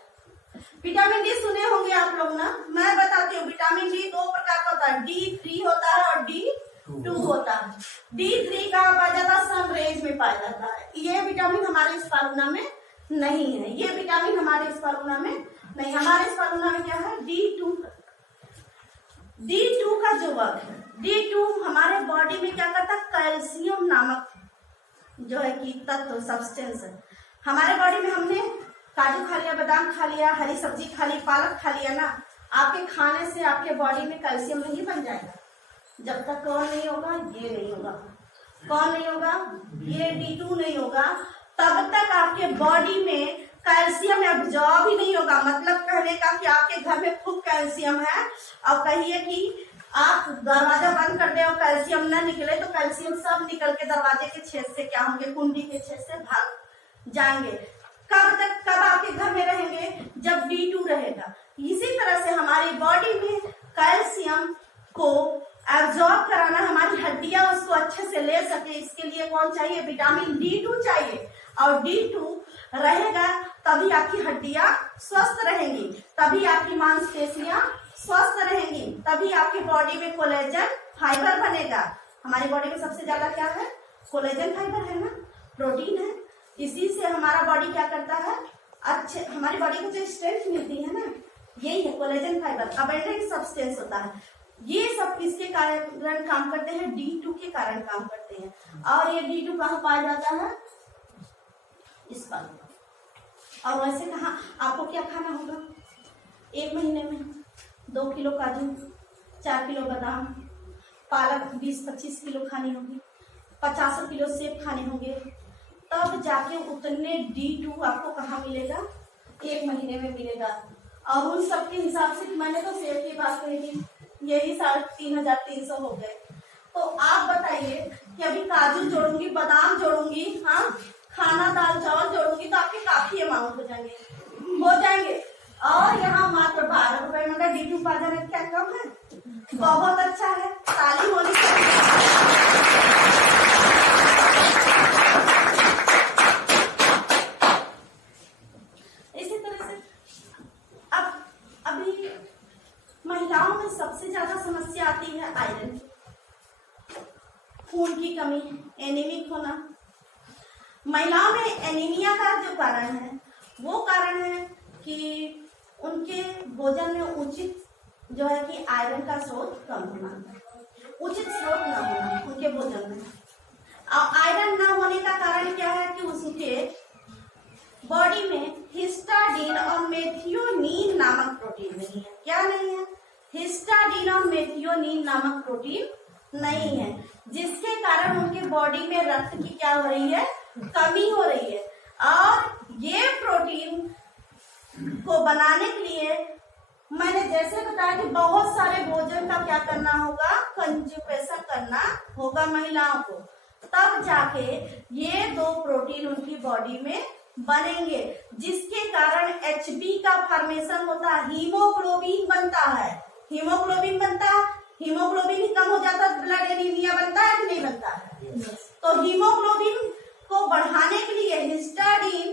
विटामिन डी सुने होंगे आप लोग ना, मैं बताती हूँ। विटामिन डी 2 प्रकार का होता है, D3 होता है और D2 होता है। D3 कहाँ पाया जाता है? सन रेज में पाया जाता है। ये विटामिन हमारे स्पालुना में नहीं है। ये विटामिन हमारे स्पालुना में नहीं। हमारे स्पालुना में क्या है? D2 का जो वर्क है, D2 हमारे बॉडी में क्या करता है? कैल्शियम नामक जो है कि तत्व, सब्सटेंस है। हमारे बॉडी में हमने काजू खा लिया, बादाम खा लिया, हरी सब्जी खा ली, पालक खा लिया ना, आपके खाने से आपके बॉडी में कैल्शियम नहीं बन जाएगा जब तक कौन नहीं होगा? ये नहीं होगा। कौन नहीं होगा? ये D2 नहीं होगा, तब तक आपके बॉडी में कैल्शियम एब्जॉर्ब ही नहीं होगा। मतलब कहने का कि आपके घर में खूब कैल्शियम है, और कहिए कि आप दरवाजा बंद कर दे और कैल्शियम न निकले, तो कैल्शियम सब निकल के दरवाजे के छेद से क्या होंगे? कुंडी के छेद से भाग जाएंगे। कब आपके घर में रहेंगे? जब D2 रहेगा। इसी तरह से हमारी बॉडी में कैल्शियम को एब्जॉर्ब कराना, हमारी हड्डियां उसको अच्छे से ले सके, इसके लिए कौन चाहिए? विटामिन D2 चाहिए। और D2 रहेगा तभी आपकी हड्डियां स्वस्थ रहेंगी, तभी आपकी मांसपेशियां स्वस्थ रहेंगी, तभी आपकी बॉडी में कोलेजन फाइबर बनेगा। हमारी बॉडी में सबसे ज्यादा क्या है? कोलेजन फाइबर है ना, प्रोटीन है। इसी से हमारा बॉडी क्या करता है? अच्छे, हमारी बॉडी को जो स्ट्रेंथ मिलती है ना, यही है कोलेजन फाइबर, अबंडेंट सब्सटेंस होता है। ये सब किसके कारण काम करते हैं? D2 के कारण काम करते हैं। और ये D2 कहाँ पाया जाता है? इस पर। और वैसे कहा आपको क्या खाना होगा? 1 महीने में 2 किलो काजू, 4 किलो बादाम, पालक 20-25 किलो खानी होगी, 50 किलो सेब खाने होंगे, तब जाके उतने D2 आपको कहाँ मिलेगा? 1 महीने में मिलेगा। और उन सबके हिसाब से मैंने तो सेब की बात कही थी, यही 3,300 हो गए। तो आप बताइए कि अभी काजू जोड़ूंगी, बादाम जोड़ूंगी, हाँ, खाना दाल चावल जोड़ूंगी तो आपके काफी अमाउंट हो जाएंगे। और यहाँ मात्र 12 रुपए में D2 पा जाना क्या कम है? बहुत अच्छा है, ताली होनी चाहिए। इसी तरह से अब अभी महिलाओं में सबसे ज्यादा समस्या आती है आयरन की, खून की कमी, एनीमिक होना। महिलाओं में एनीमिया का जो कारण है वो कारण है कि उनके भोजन में उचित जो है कि आयरन का स्रोत कम होना, उचित स्रोत न होना उनके भोजन में। और आयरन न होने का कारण क्या है कि उसके बॉडी में हिस्टाडीन और मेथियोनीन नामक प्रोटीन नहीं है। क्या नहीं है? हिस्टाडीन और मेथियोनीन नामक प्रोटीन नहीं है, जिसके कारण उनके बॉडी में रक्त की क्या हो रही है? कमी हो रही है। और ये प्रोटीन को बनाने के लिए मैंने जैसे बताया कि बहुत सारे भोजन का क्या करना होगा? कंजुगेशन करना होगा महिलाओं को, तब जाके ये 2 प्रोटीन उनकी बॉडी में बनेंगे, जिसके कारण HB का फॉर्मेशन होता है, हीमोग्लोबिन बनता है। हीमोग्लोबिन ही कम हो जाता है, ब्लड एनीमिया बनता है कि नहीं बनता है? तो हीमोग्लोबिन को बढ़ाने के लिए हिस्टाडीन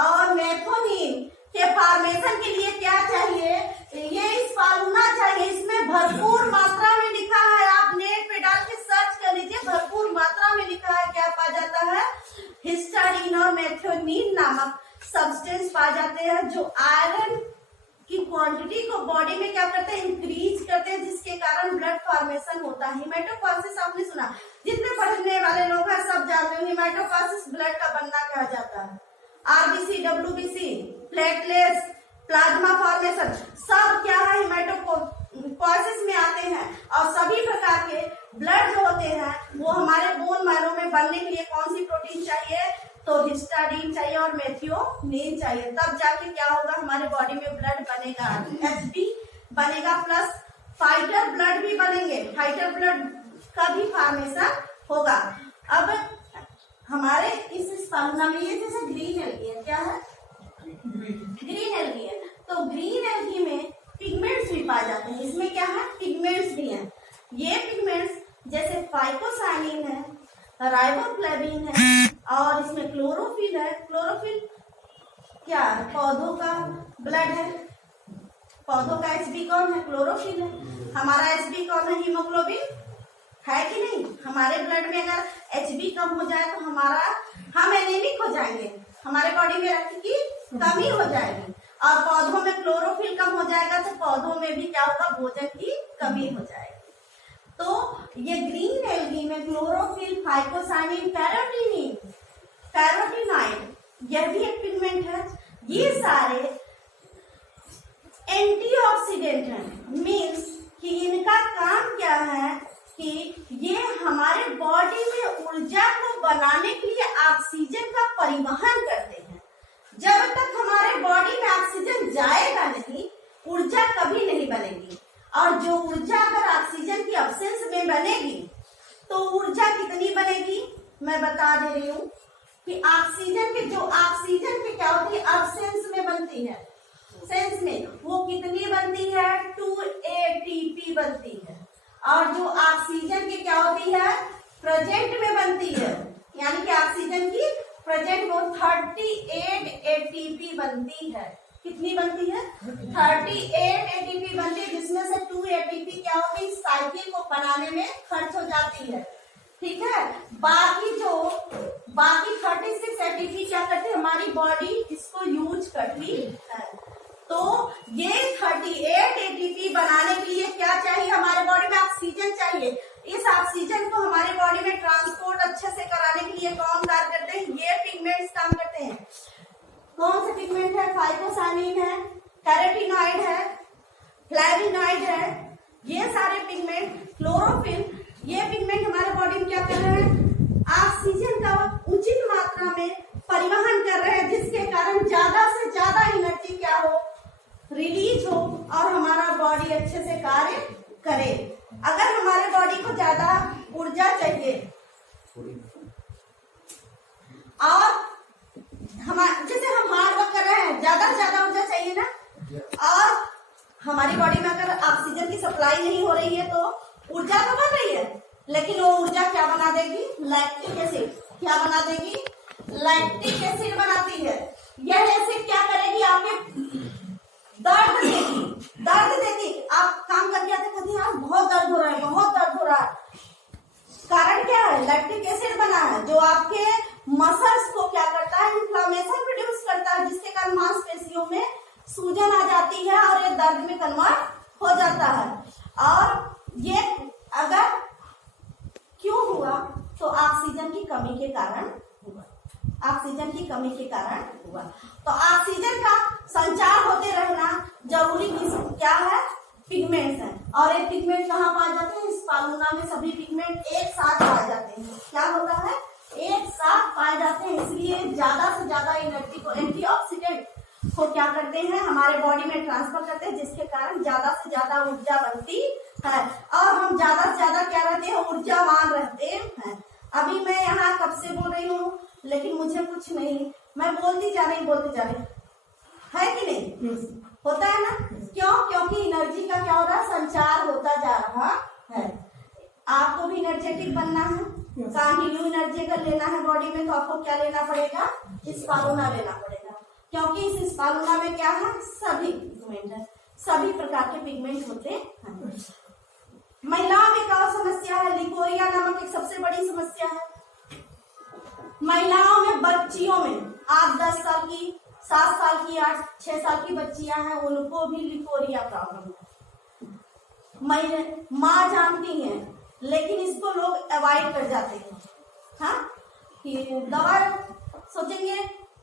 और मेथियोनीन के फॉर्मेशन के लिए क्या चाहिए? ये स्पालुना चाहिए। इसमें भरपूर मात्रा में लिखा है, आप नेट पे डाल के सर्च कर लीजिए, भरपूर मात्रा में लिखा है। क्या पाया जाता है? हिस्टाडीन और मेथियोनीन नामक सब्सटेंस पाए जाते हैं, जो आयरन की क्वांटिटी को बॉडी में क्या करते हैं? इंक्रीज करते हैं, जिसके कारण ब्लड फॉर्मेशन होता है। हिमेटोपोइसिस आपने सुना, जितने पढ़ने वाले लोग हैं सब जानते हैं हिमेटोपोइसिस ब्लड का बनना कहा जाता है। RBC, WBC, platelets, plasma formation, सब क्या है? हिमेटोपोइसिस में आते हैं। और सभी प्रकार के ब्लड जो होते हैं वो हमारे बोन मैरो में बनने के लिए कौन सी प्रोटीन चाहिए? तो हिस्टाडीन चाहिए और मेथियोनीन चाहिए, तब जाके क्या होगा? हमारे बॉडी में ब्लड बनेगा, HB बनेगा, प्लस फाइटर ब्लड भी बनेंगे, फाइटर ब्लड का भी फॉर्मेशन होगा। अब हमारे इस स्पालुना में ये जैसे ग्रीन एल्गी है, क्या है? ग्रीन एल्गी है। तो ग्रीन एल्गी में पिगमेंट्स भी पाए जाते हैं। इसमें क्या है? पिगमेंट्स भी हैं। ये पिगमेंट्स जैसे फाइकोसाइनिन है, राइबोफ्लेविन है, और इसमें क्लोरोफिल है। क्लोरोफिल क्या है? पौधों का ब्लड है, पौधों का HB कौन है? क्लोरोफिल है। हमारा HB कौन है? हीमोग्लोबिन है कि नहीं? हमारे ब्लड में अगर HB कम हो जाए तो हम एनीमिक हो जाएंगे, हमारे बॉडी में रक्त की कमी हो जाएगी। और पौधों में क्लोरोफिल कम हो जाएगा तो पौधों में भी क्या होगा? भोजन की कमी हो जाएगी। तो ये ग्रीन एल्गी में क्लोरोफिल, फाइकोसाइनिन, कैरोटीनॉइड, यह भी एक पिगमेंट है। ये सारे एंटीऑक्सीडेंट हैं। मीन्स कि इनका काम क्या है कि ये हमारे बॉडी में ऊर्जा को बनाने के लिए ऑक्सीजन का परिवहन करते हैं। जब तक हमारे बॉडी में ऑक्सीजन जाएगा नहीं, ऊर्जा कभी नहीं बनेगी। और जो ऊर्जा अगर ऑक्सीजन की अब्सेंस में बनेगी तो ऊर्जा कितनी बनेगी? मैं बता दे रही हूँ कि ऑक्सीजन की क्या होती है? अब्सेंस में बनती है। सेंस में वो कितनी बनती है, 2 ATP बनती है। और जो ऑक्सीजन की क्या होती है, प्रेजेंट में बनती है, यानी कि ऑक्सीजन की प्रेजेंट में 38 ATP बनती है। कितनी बनती है, 38 ATP बनती है, जिसमें से 2 ATP क्या होती है, साइकिल को बनाने में खर्च हो जाती है। ठीक है, बाकी 36 ATP क्या करती है, हमारी बॉडी इसको यूज करती है। तो ये 38 ATP बनाने के लिए क्या चाहिए, हमारे बॉडी में ऑक्सीजन चाहिए। इस ऑक्सीजन को हमारे बॉडी में ट्रांसपोर्ट अच्छे से कराने के लिए कौन कार्य करते हैं, ये पिगमेंट्स काम करते हैं। कौन से पिगमेंट है, फाइटोसाइनिन है, कैरोटीनॉइड है, फ्लैविनॉइड है, ये सारे पिगमेंट, क्लोरोफिल, ये पिगमेंट हमारे बॉडी में क्या कर रहे हैं, ऑक्सीजन का उचित मात्रा में परिवहन कर रहे हैं, जिसके कारण ज्यादा से ज्यादा एनर्जी क्या हो, रिलीज हो और हमारा बॉडी अच्छे से कार्य करे। अगर हमारे बॉडी को ज्यादा ऊर्जा चाहिए और जैसे हम हार्ड वर्क कर रहे हैं, ज्यादा से ज्यादा ऊर्जा चाहिए ना, और हमारी बॉडी में अगर ऑक्सीजन की सप्लाई नहीं हो रही है तो ऊर्जा तो बन रही है, लेकिन वो ऊर्जा क्या बना देगी, लैक्टिक एसिड। क्या बना देगी, लैक्टिक एसिड बनाती है। यह एसिड क्या करेगी, आपके दर्द देगी। आप काम करके आते कहते हैं बहुत दर्द हो रहा है, बहुत दर्द हो रहा है। कारण क्या है, लैक्टिक एसिड बना है, जो आपके मसल्स को क्या करता है, इन्फ्लामेशन प्रोड्यूस करता है, जिसके कारण मांसपेशियों में सूजन आ जाती है और ये दर्द में कन्वर्ट हो जाता है। और ये अगर क्यों हुआ, तो ऑक्सीजन की कमी के कारण हुआ। ऑक्सीजन की कमी के कारण हुआ। तो ऑक्सीजन का संचार होते रहना जरूरी क्या है, पिगमेंट्स है। और ये पिगमेंट कहाँ पाए जाते हैं, स्पालुना में सभी पिगमेंट एक साथ पाए जाते हैं। क्या होता है, एक साथ पाए जाते हैं, इसलिए ज्यादा से ज्यादा एनर्जी को, एंटीऑक्सीडेंट को क्या करते हैं, हमारे बॉडी में ट्रांसफर करते हैं, जिसके कारण ज्यादा से ज्यादा ऊर्जा बनती है और हम ज्यादा से ज्यादा क्या रहते हैं, ऊर्जावान रहते हैं। अभी मैं यहाँ कब से बोल रही हूँ, लेकिन मुझे कुछ नहीं, मैं बोलती जा रही है कि नहीं, होता है ना। क्यों, क्योंकि एनर्जी का क्या हो रहा है, संचार होता जा रहा है। आपको भी एनर्जेटिक बनना है, कंटिन्यू एनर्जी अगर लेना है बॉडी में, तो आपको क्या लेना पड़ेगा, स्पालुना लेना पड़ेगा। क्योंकि इस स्पालुना में क्या है, सभी पिगमेंट है, सभी प्रकार के पिगमेंट होते हैं। महिलाओं में क्या समस्या है, लिकोरिया नामक एक सबसे बड़ी समस्या है। महिलाओं में, बच्चियों में, 8-10 साल की, 7 साल की, 8-6 साल की बच्चियां हैं, उनको भी लिकोरिया प्रॉब्लम है। माँ जानती हैं, लेकिन इसको लोग अवॉइड कर जाते हैं। हाँ, कि दवा सोचेंगे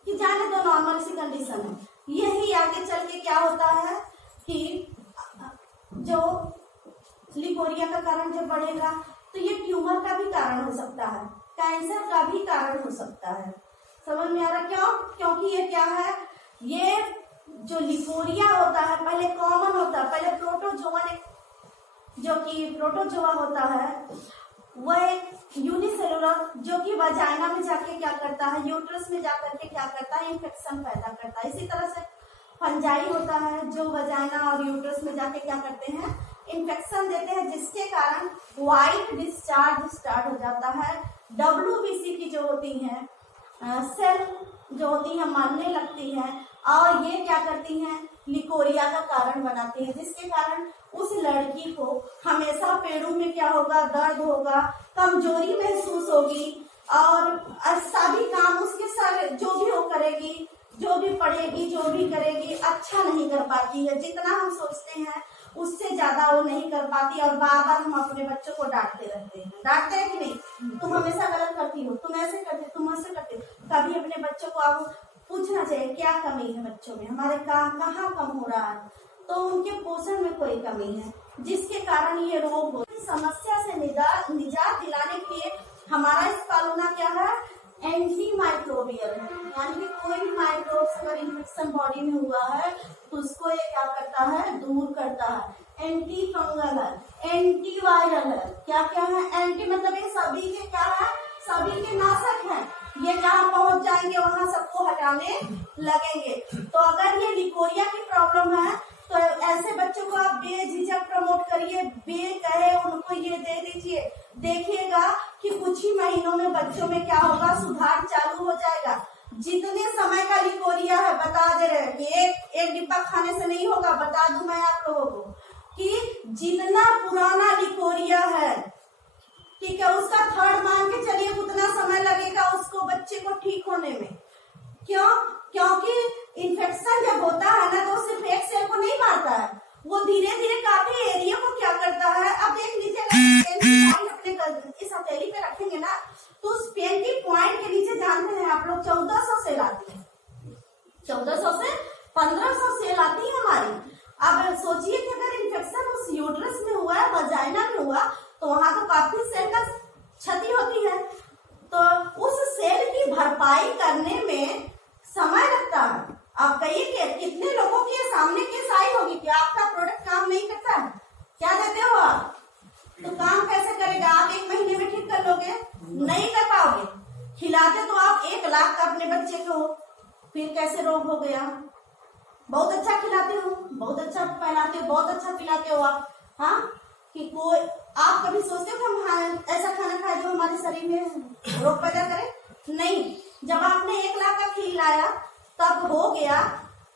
कि जाने दो, नॉर्मल सी कंडीशन है। यही आगे चल के क्या होता है कि जो लिकोरिया का कारण जब बढ़ेगा, तो ये ट्यूमर का भी कारण हो सकता है, कैंसर का भी कारण हो सकता है। समझ में आ रहा क्यों, क्योंकि ये क्या है, ये जो लिकोरिया होता है पहले कॉमन होता है, पहले प्रोटोजोवन, जो कि प्रोटोजोआ होता है, वह यूनिसेलुलर, जो कि वजाइना में जाके क्या करता है, यूट्रस में जाकर के क्या करता है, इन्फेक्शन पैदा करता है। इसी तरह से फंजाई होता है, जो वजाइना और यूट्रस में जाके क्या करते हैं, इन्फेक्शन देते हैं, जिसके कारण व्हाइट डिस्चार्ज स्टार्ट हो जाता है। WBC की जो होती है सेल जो होती है मरने लगती है, और ये क्या करती हैं, लिकोरिया का कारण बनाती है, जिसके कारण उस लड़की को हमेशा पेड़ों में क्या होगा, दर्द होगा, कमजोरी महसूस होगी, और सभी काम उसके सारे जो भी वो करेगी, जो भी पढ़ेगी, जो भी करेगी, अच्छा नहीं कर पाती है। जितना हम सोचते हैं उससे ज्यादा वो नहीं कर पाती, और बार बार हम अपने बच्चों को डांटते रहते हैं। डांटते हैं कि नहीं, तुम हमेशा गलत करती हो, तुम ऐसे करते, तुम ऐसे करते। कभी अपने बच्चों को आप पूछना चाहिए क्या कमी है बच्चों में, हमारे कहाँ कम हो रहा है, तो उनके पोषण में कोई कमी है, जिसके कारण ये रोग हो। समस्या से निजात दिलाने के लिए हमारा स्पालुना क्या है, एंटी माइक्रोबियल है, यानी कि कोई भी माइक्रोब्स अगर इन्फेक्शन बॉडी में हुआ है तो उसको ये क्या करता है, दूर करता है। एंटी फंगल है, एंटी वायरल है। क्या क्या है, एंटी मतलब ये सभी के क्या है, सभी के नाशक हैं। ये जहाँ पहुंच जाएंगे वहां सबको हटाने लगेंगे। तो अगर ये लिकोरिया की प्रॉब्लम है तो ऐसे बच्चों को आप बेझिझक प्रमोट करिए, कहे उनको ये दे दीजिए। देखिएगा कि कुछ ही महीनों में बच्चों में क्या होगा, सुधार चालू हो जाएगा। जितने समय का लिकोरिया है बता दे रहे हैं कि एक डिब्बा खाने से नहीं होगा। बता दूं मैं आप लोगों को कि जितना पुराना लिकोरिया है, ठीक है, उसका थर्ड मान के चलिए उतना समय लगेगा उसको बच्चे को ठीक होने में। क्यों? क्योंकि इन्फेक्शन जब होता है ना तो सिर्फ एक सेल को नहीं मारता है, वो धीरे धीरे काफी एरिया को क्या करता है। अब देख लीजिए अपने इस हथेली पे रखेंगे ना तो उस पेन की पॉइंट के नीचे जानते हैं आप लोग 1400 सेल आती है, 1400 से 1500 सेल आती है हमारी। अब सोचिए कि अगर इन्फेक्शन उस यूट्रस में हुआ है, वजाइना में हुआ, तो वहां तो काफी सेल का क्षति होती है। तो उस सेल की भरपाई करने में समय लगता है। आप कहिए कि कितने लोगों के सामने केस आई होगी कि आपका प्रोडक्ट काम नहीं करता है, क्या देते हो आप, तो काम कैसे करेगा? आप 1 महीने में ठीक कर लोगे? नहीं कर पाओगे। खिलाते तो आप 1 लाख का अपने बच्चे को, फिर कैसे रोग हो गया? बहुत अच्छा खिलाते हो, बहुत अच्छा पहनाते हो, बहुत अच्छा पिलाते हो आप, हाँ, कि कोई आप कभी सोचते हो कि हम ऐसा खाना खाए जो हमारे शरीर में रोग पैदा करे? नहीं। जब आपने 1 लाख का खिलाया तब हो गया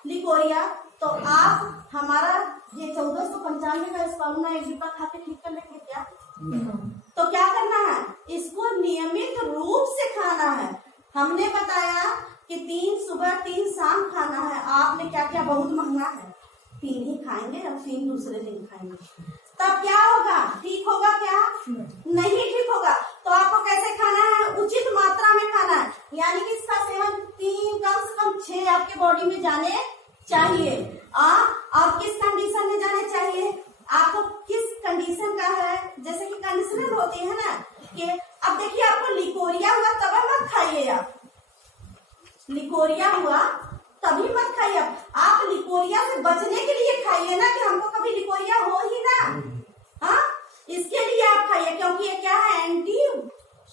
लिकोरिया, तो आप हमारा ये 1495 का स्पाउना 1 डिब्बा खा के ठीक कर लेंगे क्या? तो क्या करना है, इसको नियमित रूप से खाना है। हमने बताया कि 3 सुबह 3 शाम खाना है। आपने क्या क्या, बहुत महंगा है, 3 ही खाएंगे और 3 दूसरे दिन खाएंगे, तब क्या होगा? ठीक होगा क्या? नहीं ठीक होगा। तो आपको कैसे खाना है? उचित मात्रा में खाना है, यानी कि इसका सेवन 3 कम से कम 6 आपके बॉडी में जाने चाहिए। और किस कंडीशन में जाने चाहिए? आपको किस कंडीशन का है, जैसे कि कंडीशनल होती है ना, कि अब देखिए आपको लिकोरिया हुआ तब मत खाइए, आप लिकोरिया हुआ तभी मत खाइए। आप लिकोरिया से बचने के लिए खाइए ना, कि हमको कभी लिकोरिया हो ही ना, हाँ, इसके लिए आप खाइए, क्योंकि ये क्या है, एंटी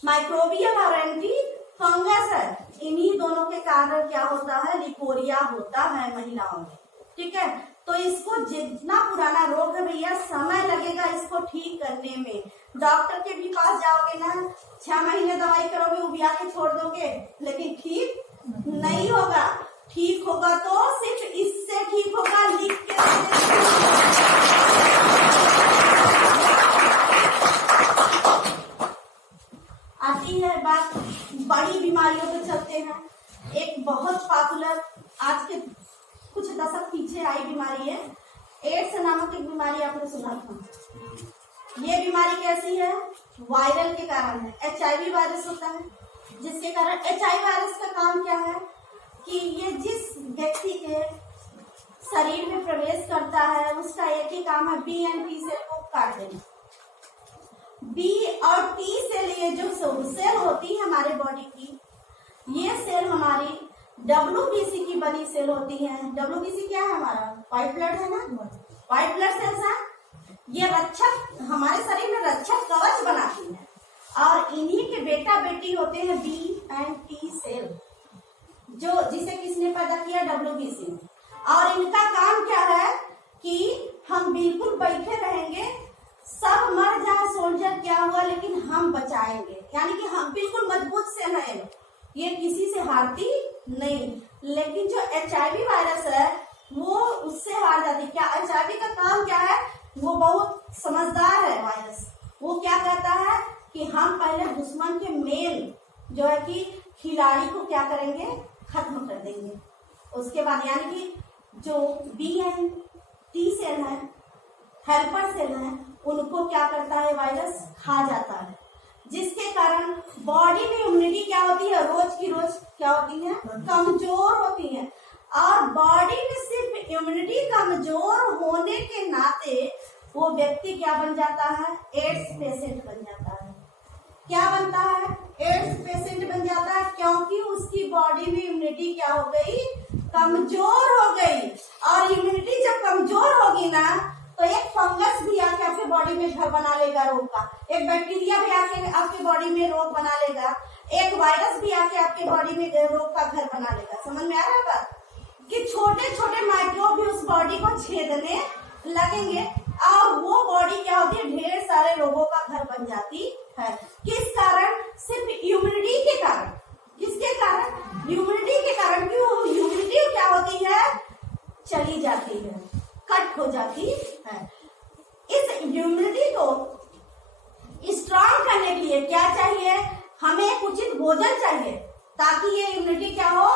माइक्रोबियल और एंटी फंगस है। इन्हीं दोनों के कारण क्या होता है, लिकोरिया होता है महिलाओं में, ठीक है। तो इसको जितना पुराना रोग है भैया, समय लगेगा इसको ठीक करने में। डॉक्टर के भी पास जाओगे ना, 6 महीने दवाई करोगे, उबिया के छोड़ दोगे, लेकिन ठीक नहीं होगा। ठीक होगा तो सिर्फ इससे ठीक होगा, लिख के आती है बात। बड़ी बीमारियों पे चलते हैं। एक बहुत पॉपुलर आज के कुछ दशक पीछे आई बीमारी है, एड्स नामक एक बीमारी, आपने सुना था। ये बीमारी कैसी है? वायरल के कारण है। HIV वायरस होता है, जिसके कारण HIV वायरस का काम क्या है कि ये जिस व्यक्ति के शरीर में प्रवेश करता है उसका एक ही काम है, B और T सेल को काट देना। B और T सेल, ये जो सेल होती है हमारे बॉडी की, ये सेल हमारी WBC की बनी सेल होती है। WBC क्या है? हमारा व्हाइट ब्लड है ना, व्हाइट ब्लड सेल्स है। ये रक्षक, हमारे शरीर में रक्षक कवच बनाती है, और इन्हीं के बेटा बेटी होते हैं B और T सेल, जो जिसे किसने पैदा किया? WBC। और इनका काम क्या है कि हम बिल्कुल बैठे रहेंगे, सब मर जाए, सोल्जर क्या हुआ, लेकिन हम बचाएंगे, यानी कि हम बिल्कुल मजबूत सेना है, ये किसी से हारती नहीं। लेकिन जो HIV वायरस है वो उससे हार जाती। क्या HIV का काम क्या है? वो बहुत समझदार है वायरस। वो क्या कहता है कि हम पहले दुश्मन के मेन जो है कि खिलाड़ी को क्या करेंगे? खत्म कर देंगे। उसके बाद यानी कि जो B है, T सेल है, हेल्पर सेल है, उनको क्या करता है वायरस? खा जाता है, जिसके कारण बॉडी में इम्यूनिटी क्या होती है? रोज की रोज क्या होती है? कमजोर होती है। और बॉडी में सिर्फ इम्यूनिटी कमजोर होने के नाते वो व्यक्ति क्या बन जाता है? एड्स पेशेंट बन जाता है। क्या बनता है? एड्स पेशेंट बन जाता है, क्योंकि उसकी बॉडी में इम्यूनिटी क्या हो गई? कमजोर हो गई। और इम्यूनिटी जब कमजोर होगी ना तो एक फंगस भी आके आपके बॉडी में घर बना लेगा रोग का, एक बैक्टीरिया भी आके आपके बॉडी में रोग बना लेगा, एक वायरस भी आके आपके बॉडी में रोग का घर बना लेगा। समझ में आ रहा है बात? कि छोटे छोटे माइक्रोब भी उस बॉडी को छेदने लगेंगे और वो बॉडी क्या होती है, ढेर सारे रोगों का घर बन जाती है। किस कारण? सिर्फ ह्यूमिडिटी के कारण। किसके कारण? ह्यूमिडिटी के कारण। क्यों? ह्यूमिडिटी क्या होती है, चली जाती है, कट हो जाती है। इस ह्यूमिडिटी को स्ट्रॉन्ग करने के लिए क्या चाहिए, हमें उचित भोजन चाहिए ताकि ये इम्यूनिटी क्या हो,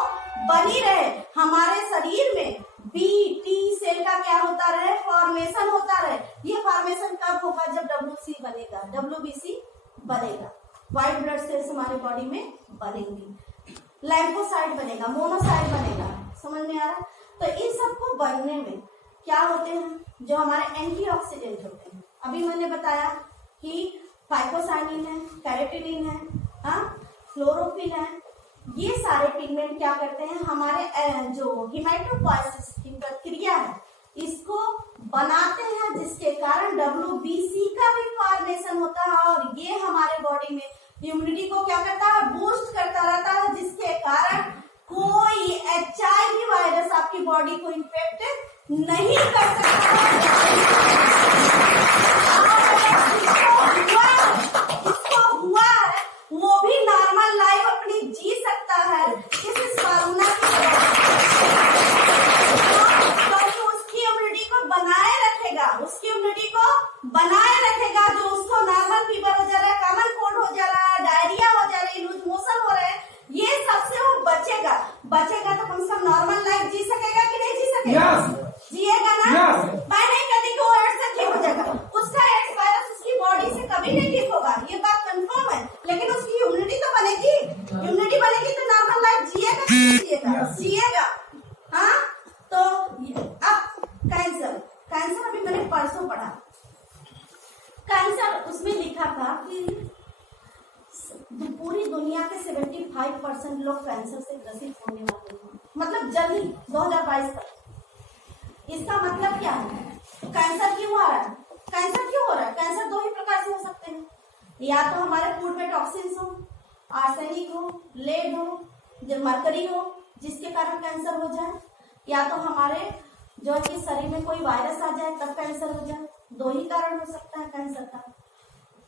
बनी रहे। हमारे शरीर में बी टी सेल का क्या होता रहे, फॉर्मेशन होता रहे। ये फॉर्मेशन कब होगा, जब WC बनेगा, WBC बनेगा, व्हाइट ब्लड सेल्स हमारे बॉडी में बनेंगी, लाइम्फोसाइट बनेगा, मोनोसाइट बनेगा। समझ में आ रहा? तो इन सबको बनने में क्या होते हैं, जो हमारे एंटीऑक्सीडेंट होते हैं। अभी मैंने बताया कि फाइकोसाइनिन है, कैरोटीनिन है, क्लोरोफिल है। ये सारे पिगमेंट क्या करते हैं, हमारे जो हेमाटोपोइसिस की प्रक्रिया है इसको बनाते हैं, जिसके कारण WBC का भी फॉर्मेशन होता है और ये हमारे बॉडी में इम्यूनिटी को क्या करता है, बूस्ट करता रहता है, जिसके कारण कोई HIV वायरस आपकी बॉडी को इन्फेक्ट नहीं कर सकता है। जिसको हुआ है वो भी नॉर्मल लाइफ अपनी जी सकता है। किस फार्मूला तो उसकी इम्यूनिटी को बनाए रखेगा, उसकी इम्यूनिटी को बनाए रखेगा। जो उसको नॉर्मल फीवर हो जा रहा है, कॉमन कोल्ड हो जा रहा है, डायरिया हो जा रही है, लूज मोशन हो रहे हैं, ये सबसे वो बचेगा। बचेगा तो कम से कम नॉर्मल लाइफ जी सकेगा कि नहीं जी सकेगा? जिएगा ना? मैं नहीं कहती कि वो एड्स से ठीक हो जाएगा, उसका एड्स वायरस उसकी बॉडी से कभी नहीं ठीक होगा, ये बात कंफर्म है। लेकिन उसकी इम्यूनिटी तो बनेगी, इम्यूनिटी बनेगी तो नॉर्मल लाइफ जिएगा कि नहीं जिएगा? जिएगा। हाँ, तो अब कैंसर अभी मैंने परसों पढ़ा, कैंसर उसमें लिखा था कि पूरी दुनिया के 75% लोग कैंसर से ग्रसित होने वाले हैं, मतलब जल्दी 2022 तक। इसका मतलब क्या है, कैंसर क्यों आ रहा है? कैंसर क्यों हो रहा है? कैंसर दो ही प्रकार से हो सकते हैं, या तो हमारे फूड में टॉक्सिन्स हो, आर्सेनिक हो, लेड हो, जो मरकरी हो, जिसके कारण कैंसर हो जाए, या तो हमारे जो है कि शरीर में कोई वायरस आ जाए तब कैंसर हो जाए। दो ही कारण हो सकता है कैंसर का।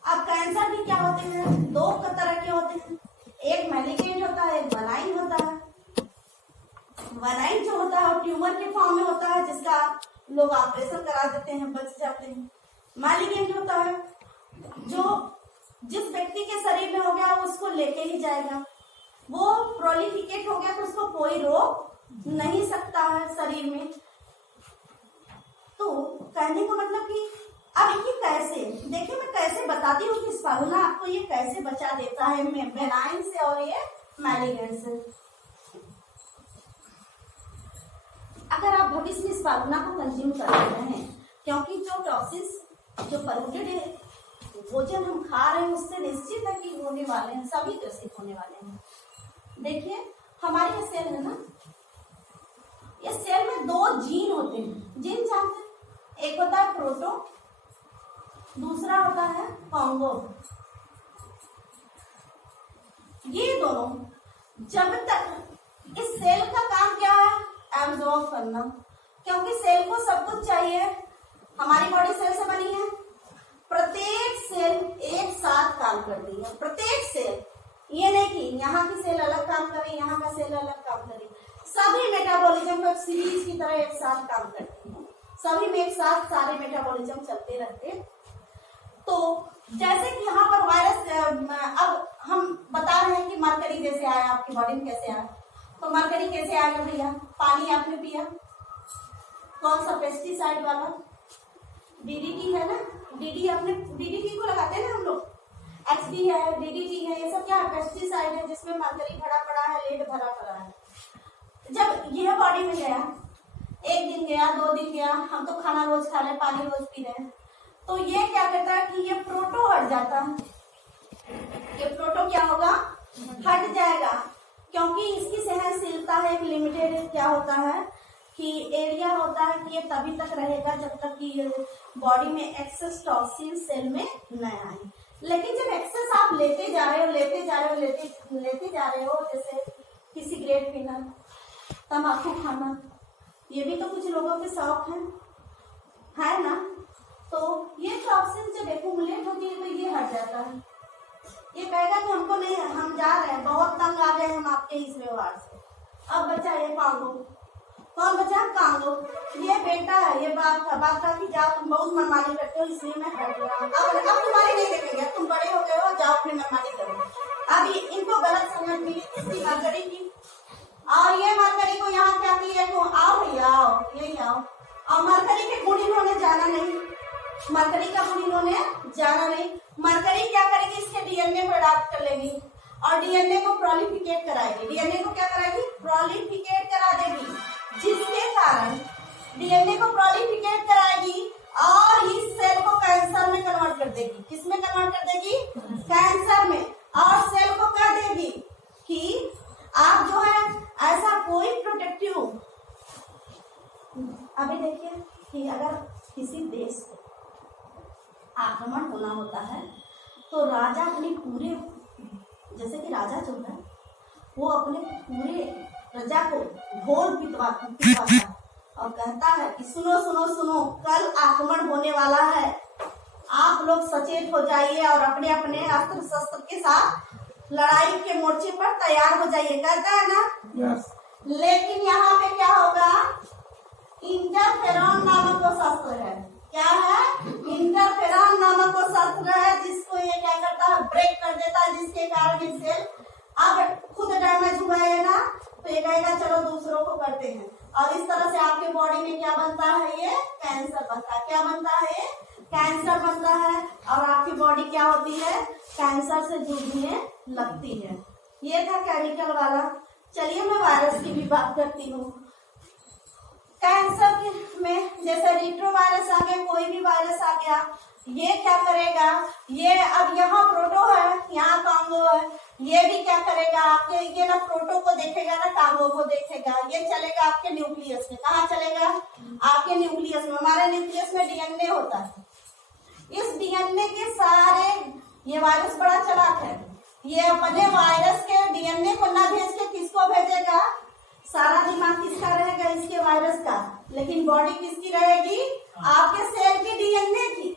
अब कैंसर भी क्या होते हैं, दो तरह के होते हैं, एक मैलिग्नेंट होता है, एक बनाइन होता है। बनाइन जो होता है वो ट्यूमर के फॉर्म में होता है, जिसका लोग ऑपरेशन करा देते हैं, बच जाते हैं। मैलिग्नेंट होता है जो जिस व्यक्ति के शरीर में हो गया वो उसको लेके ही जाएगा, वो प्रोलिफिकेट हो गया तो उसको कोई रोक नहीं सकता है शरीर में। तो कहने का मतलब कि अब ये कैसे, देखिए मैं कैसे बताती हूँ कि फार्मूला आपको ये कैसे बचा देता है बेनाइन से और ये मैलिग्नेंट से। अगर आप भविष्य में इस फार्मूला को कंज्यूम कर रहे हैं, क्योंकि जो टॉक्सिन्स, जो पॉल्यूटेड भोजन हम खा रहे हैं उससे निश्चित है कि होने वाले हैं, सभी ग्रसित होने वाले हैं। देखिए हमारे ये सेल है ना, ये सेल में दो जीन होते हैं, जीन जानते हैं, एक होता है प्रोटो, दूसरा होता है कॉन्गो। ये दोनों जब तक, इस सेल का काम क्या है, एब्जॉर्ब करना, क्योंकि सेल को सब कुछ चाहिए। हमारी बॉडी सेल से बनी है, प्रत्येक सेल एक साथ काम करती है, प्रत्येक सेल, ये नहीं कि यहाँ की सेल अलग काम करे, यहाँ का सेल अलग काम करे, सभी मेटाबॉलिज्म को सीरीज की तरह एक साथ काम करती है, सभी में एक साथ सारे मेटाबॉलिज्म चलते रहते। तो जैसे कि यहाँ पर वायरस, अब हम बता रहे हैं कि मरकरी जैसे आया आपकी बॉडी में, कैसे आया, तो मरकरी कैसे आएगा भैया, पानी आपने पिया, कौन सा पेस्टिसाइड वाला, DDT है ना, DDT को लगाते हैं ना हम लोग, XD है, DDT है, ये सब क्या है, पेस्टिसाइड है जिसमें मरकरी भरा पड़ा है, लेड भरा पड़ा है। जब यह बॉडी में गया, एक दिन गया, 2 दिन गया, हम तो खाना रोज खा रहे हैं, पानी रोज पी रहे हैं, तो ये क्या करता है कि ये प्रोटो हट जाता है, ये प्रोटो क्या होगा, हट जाएगा, क्योंकि इसकी सहनशीलता है एक लिमिटेड, क्या होता है कि एरिया होता है कि ये तभी तक रहेगा जब तक कि बॉडी में एक्सेस टॉक्सिन सेल में न आए। लेकिन जब एक्सेस आप लेते जा रहे हो, जैसे कि सिगरेट पीना, तंबाकू खाना, ये भी तो कुछ लोगों के शौक है ना। तो ये टॉक्सिन जब एक्यूमुलेट होती है तो ये हट जाता है। ये कहेगा कि हमको नहीं, हम जा रहे हैं, बहुत तंग आ गए हम आपके इस व्यवहार से। अब बच्चा ये कांगो, कौन बच्चा कांगो, ये बेटा है, ये बाप का, बाप का कि जाओ तुम बहुत मनमानी करते हो इसलिए मैं हट रहा हूँ, अब तुम्हारी नहीं देखेंगे, तुम बड़े हो गए हो, जाओ अपनी मनमानी करो। अब इनको गलत समझ मिली इसकी मरकरी की, और ये मरकरी को यहाँ क्या की है, तो आओ भैया आओ, यही आओ। और मरकरी के गुण इन्होंने जाना नहीं, मरकरी का गुण इन्होंने जाना नहीं। मरकरी क्या करेगी, इसके डीएनए को अडॉप्ट कर लेगी और डीएनए को प्रोलिफिकेट कराएगी। डीएनए को क्या कराएगी, प्रोलिफिकेट करा देगी, जिसके कारण डीएनए को प्रोलिफिकेट कराएगी और इस सेल को कैंसर में कन्वर्ट कर देगी। किसमें कन्वर्ट कर देगी, कैंसर में। और सेल को कह देगी कि आप जो है ऐसा कोई प्रोटेक्टिव, अभी देखिए कि अगर किसी देश को आक्रमण होना होता है तो राजा अपने पूरे, जैसे कि राजा जो है वो अपने पूरे प्रजा को ढोल पिटवाता है और कहता है कि सुनो सुनो सुनो, कल आक्रमण होने वाला है, आप लोग सचेत हो जाइए और अपने अपने अस्त्र शस्त्र के साथ लड़ाई के मोर्चे पर तैयार हो जाइए, कहता है ना। yes. लेकिन यहाँ पे क्या होगा, इंटरफेरॉन नामक वो शस्त्र है, क्या है, इंटरफेरॉन नामक वो शस्त्र है, जिसको ये क्या करता है, ब्रेक कर देता है, जिसके कारण ये सेल अब खुद डैमेज हुआ है ना, तो ये कहेगा चलो दूसरों को करते हैं, और इस तरह से आपके बॉडी में क्या बनता है, ये कैंसर बनता है। क्या बनता है, कैंसर बनता है, और आपकी बॉडी क्या होती है, कैंसर से जूझने लगती है। ये था केमिकल वाला। चलिए मैं वायरस की भी बात करती हूँ। कैंसर में जैसे रिट्रोवायरस आ गया, कोई भी वायरस आ गया, ये क्या करेगा, ये अब यहाँ प्रोटो है, यहाँ कांगो है, ये भी क्या करेगा, आपके ये ना प्रोटो को देखेगा ना कांगो को देखेगा, ये चलेगा आपके न्यूक्लियस में। कहाँ चलेगा, आपके न्यूक्लियस में। हमारे न्यूक्लियस में डीएनए होता है, इस डीएनए के सारे, ये वायरस बड़ा चालाक है, ये अपने वायरस के डीएनए को ना भेज के किसको भेजेगा, सारा दिमाग किसका रहेगा, इसके वायरस का, लेकिन बॉडी किसकी रहेगी, आपके सेल की डीएनए की,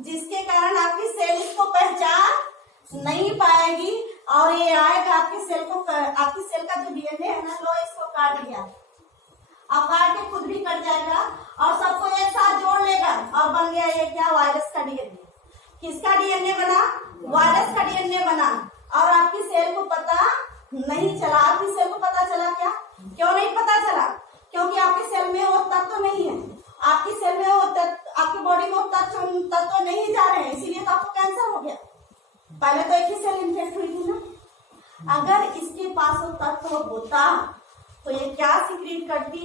जिसके कारण आपकी सेल इसको पहचान नहीं पाएगी और ये आएगा आपकी सेल को, आपकी सेल का जो डीएनए है ना, लो इसको काट दिया, अब काट के खुद भी कट जाएगा और सबको एक साथ जोड़ लेगा और बन गया ये क्या, वायरस का डीएनए। किसका डीएनए बना, वायरस का डीएनए बना, और आपकी सेल को पता नहीं चला। आपकी सेल को पता चला क्या, क्यों नहीं पता चला, क्योंकि आपके सेल में वो तत्व नहीं है, आपकी सेल में वो आपकी बॉडी में वो तत्व नहीं जा रहे हैं, इसीलिए तो आपको कैंसर हो गया। पहले तो एक ही सेल इन्फेक्ट हुई थी ना। अगर इसके पास वो तत्व होता तो ये क्या सीक्रेट करती,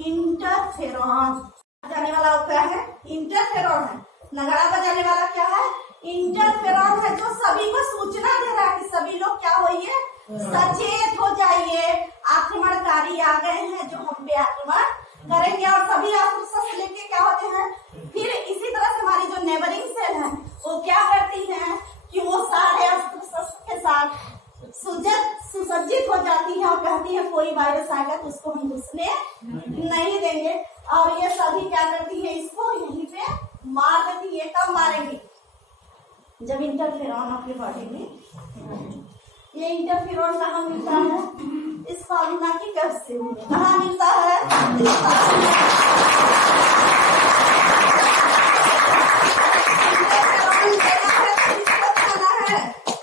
इंटरफेरॉन। जाने वाला क्या है, इंटरफेरॉन है। नगाड़ा बजाने वाला क्या है, इंटरफेरॉन है, जो सभी को सूचना दे रहा है कि सभी लोग क्या होइए, सचेत हो जाइए, आक्रमणकारी आ गए हैं जो हम पे आक्रमण करेंगे। और सभी अस्त्र लेके क्या होते हैं, फिर इसी तरह से हमारी जो नेबरिंग सेल है वो क्या करती है कि वो सारे अस्त्र के साथ सुसज्जित हो जाती है और कहती है कोई वायरस आएगा तो उसको हम घुसने नहीं देंगे, और ये सभी क्या करती है, इसको यहीं पे मार देती है। कब मारेंगी, जब इंटरफेरॉन आपकी बॉडी में, ये इंटरफेरॉन कहाँ मिलता है, इस फार्मूला की कब से कहाँ मिलता है,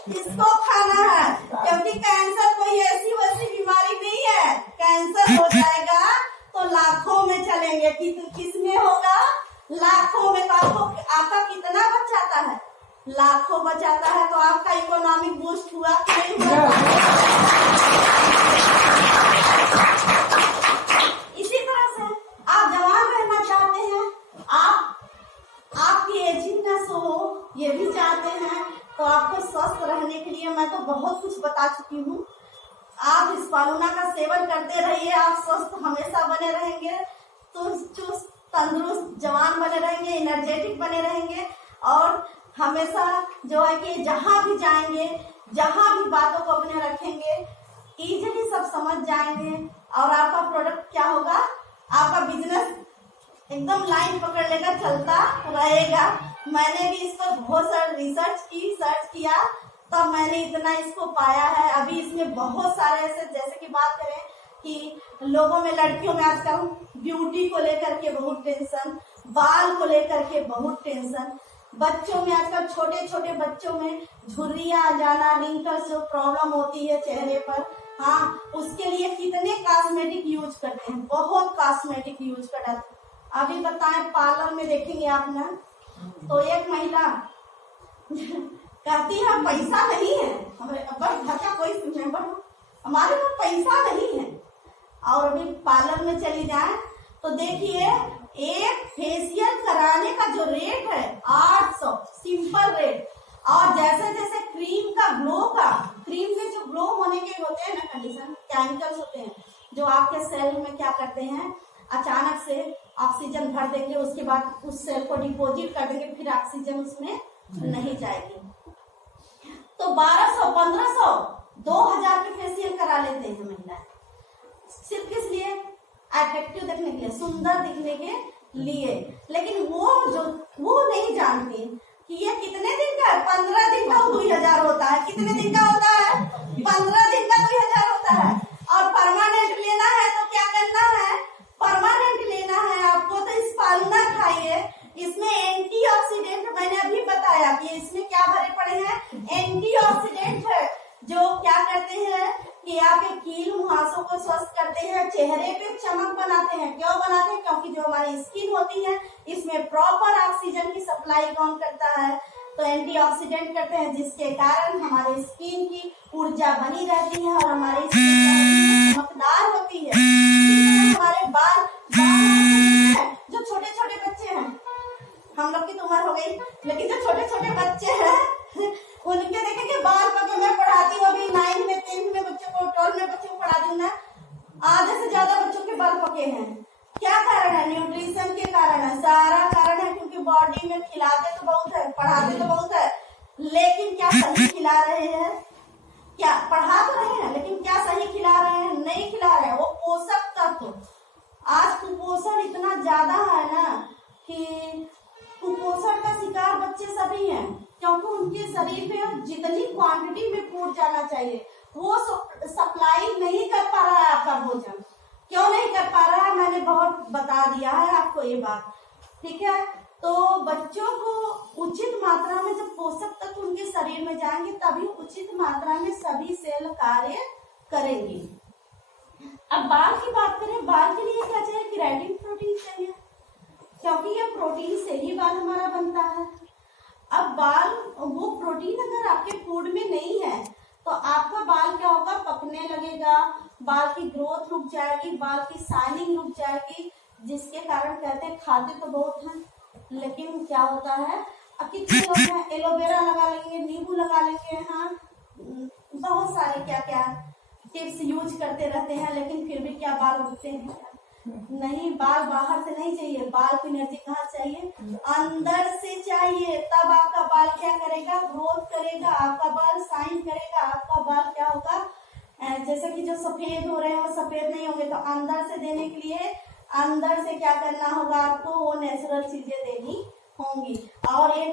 इसको खाना है, क्योंकि कैंसर कोई ऐसी वैसी बीमारी नहीं है। कैंसर हो जाएगा तो लाखों में चलेंगे, किसमें होगा, लाखों में। तो आपका कितना बचाता है, लाखों बचाता है, तो आपका इकोनॉमिक बूस्ट हुआ कि नहीं हुआ। इसी तरह से आप जवान रहना चाहते हैं, आपकी एजिंगनेस हो, ये भी चाहते हैं, तो आपको स्वस्थ रहने के लिए मैं तो बहुत कुछ बता चुकी हूँ। आप इस फालूना का सेवन करते रहिए, आप स्वस्थ हमेशा बने रहेंगे, तो चुस्त तंदुरुस्त जवान बने रहेंगे, एनर्जेटिक बने रहेंगे, और हमेशा जो है कि जहां भी जाएंगे, जहां भी बातों को अपने रखेंगे, इजीली सब समझ जाएंगे, और आपका प्रोडक्ट क्या होगा, आपका बिजनेस एकदम लाइन पकड़ लेगा, चलता रहेगा। मैंने भी इस पर बहुत सारा सर्च किया, तब मैंने इतना इसको पाया है। अभी इसमें बहुत सारे ऐसे, जैसे कि बात करें कि लोगों में, लड़कियों में आजकल ब्यूटी को लेकर के बहुत टेंशन, बाल को लेकर के बहुत टेंशन, बच्चों में आजकल छोटे छोटे बच्चों में झुर्रियां आ जाना, रिंकल्स जो प्रॉब्लम होती है चेहरे पर, हाँ, उसके लिए कितने कॉस्मेटिक यूज करते हैं, बहुत कॉस्मेटिक यूज करते हैं। अभी बताएं, पार्लर में देखेंगे आप ना, तो एक महिला कहती है पैसा नहीं है, हमारे बस घर का कोई मेंबर हो, हमारे पास पैसा नहीं है। और अभी पार्लर में चली जाए तो देखिए, एक फेशियल कराने का जो रेट है 800 सिंपल रेट, और जैसे जैसे क्रीम का ग्लो का, क्रीम में जो ग्लो होने के होते हैं ना कंडीशन, केमिकल्स होते हैं जो आपके सेल में क्या करते हैं, अचानक से ऑक्सीजन भर देंगे, उसके बाद उस सेल को डिपोजिट कर देंगे, फिर ऑक्सीजन उसमें नहीं जाएगी। तो 1200, 1500, 2000 के फेशियल करा लेते हैं महिलाएं, सिर्फ किस लिए, अट्रैक्टिव दिखने के लिए, सुंदर दिखने के लिए। लेकिन वो नहीं जानती कि ये कितने दिन का है, 15 दिन का 2000 होता है, कितने दिन का होता है, 15 दिन का 2000 होता है। और परमानेंट लेना है तो क्या करना है, परमानेंट लेना है आपको तो स्पालुना खाइए, इसमें एंटीऑक्सीडेंट, मैंने अभी बताया कि इसमें क्या भरे पड़े हैं, एंटीऑक्सीडेंट है, जो क्या करते हैं कि आपके कील मुहासों को स्वस्थ करते हैं, चेहरे पे चमक बनाते हैं। क्यों बनाते हैं, क्योंकि जो हमारी स्किन होती है इसमें प्रॉपर ऑक्सीजन की सप्लाई कौन करता है, तो एंटीऑक्सीडेंट करते हैं, जिसके कारण हमारे स्किन की ऊर्जा बनी रहती है और हमारी स्किन चमकदार होती है। हमारे बाल जो छोटे छोटे बच्चे हैं, हम लोग की तो उम्र हो गई, लेकिन जो छोटे छोटे बच्चे हैं उनके देखेंगे बाल पके, मैं पढ़ाती हूँ अभी 9 में 10 में बच्चों को, 12 में बच्चों को पढ़ाती हूँ ना, आधे से ज्यादा बच्चों के बाल पके हैं। क्या कारण है, न्यूट्रिशन के कारण है, सारा कारण है, क्योंकि बॉडी में खिलाते तो बहुत है, पढ़ाते तो बहुत है, लेकिन क्या सही खिला रहे हैं, क्या पढ़ा तो रहे हैं, लेकिन क्या सही खिला रहे हैं, नहीं खिला रहे हैं। वो पोषक तत्व, आज कुपोषण इतना ज्यादा है ना कि कुपोषण का शिकार बच्चे सभी हैं, क्योंकि उनके शरीर में जितनी क्वांटिटी में फूड जाना चाहिए वो सप्लाई नहीं कर पा रहा है आपका भोजन। क्यों नहीं कर पा रहा है, मैंने बहुत बता दिया है आपको ये बात, ठीक है। तो बच्चों को उचित मात्रा में जब पोषक तत्व उनके शरीर में जाएंगे तभी उचित मात्रा में सभी सेल कार्य करेंगे। अब बाल की बात करें, बाल के लिए क्या चाहिए, केराटिन प्रोटीन चाहिए, क्योंकि ये प्रोटीन से ही बाल हमारा बनता है। अब बाल, वो प्रोटीन अगर आपके फूड में नहीं है तो आपका बाल क्या होगा, पकने लगेगा, बाल की ग्रोथ रुक जाएगी, बाल की शाइनिंग रुक जाएगी, जिसके कारण कहते हैं खाते तो बहुत हैं लेकिन क्या होता है, कितने लोग हैं एलोवेरा लगा लेंगे, नींबू लगा लेंगे, हाँ बहुत सारे क्या क्या टिप्स यूज करते रहते हैं, लेकिन फिर भी क्या बाल उगते हैं नहीं। बाल बाहर से नहीं चाहिए, बाल की एनर्जी कहाँ चाहिए, अंदर से चाहिए, तब आपका बाल क्या करेगा, ग्रोथ करेगा, आपका बाल शाइन करेगा, आपका बाल क्या होगा, जैसे कि जो सफेद हो रहे हैं वो सफेद नहीं होंगे। तो अंदर से देने के लिए अंदर से क्या करना होगा आपको, वो नेचुरल चीजें देनी होंगी। और ये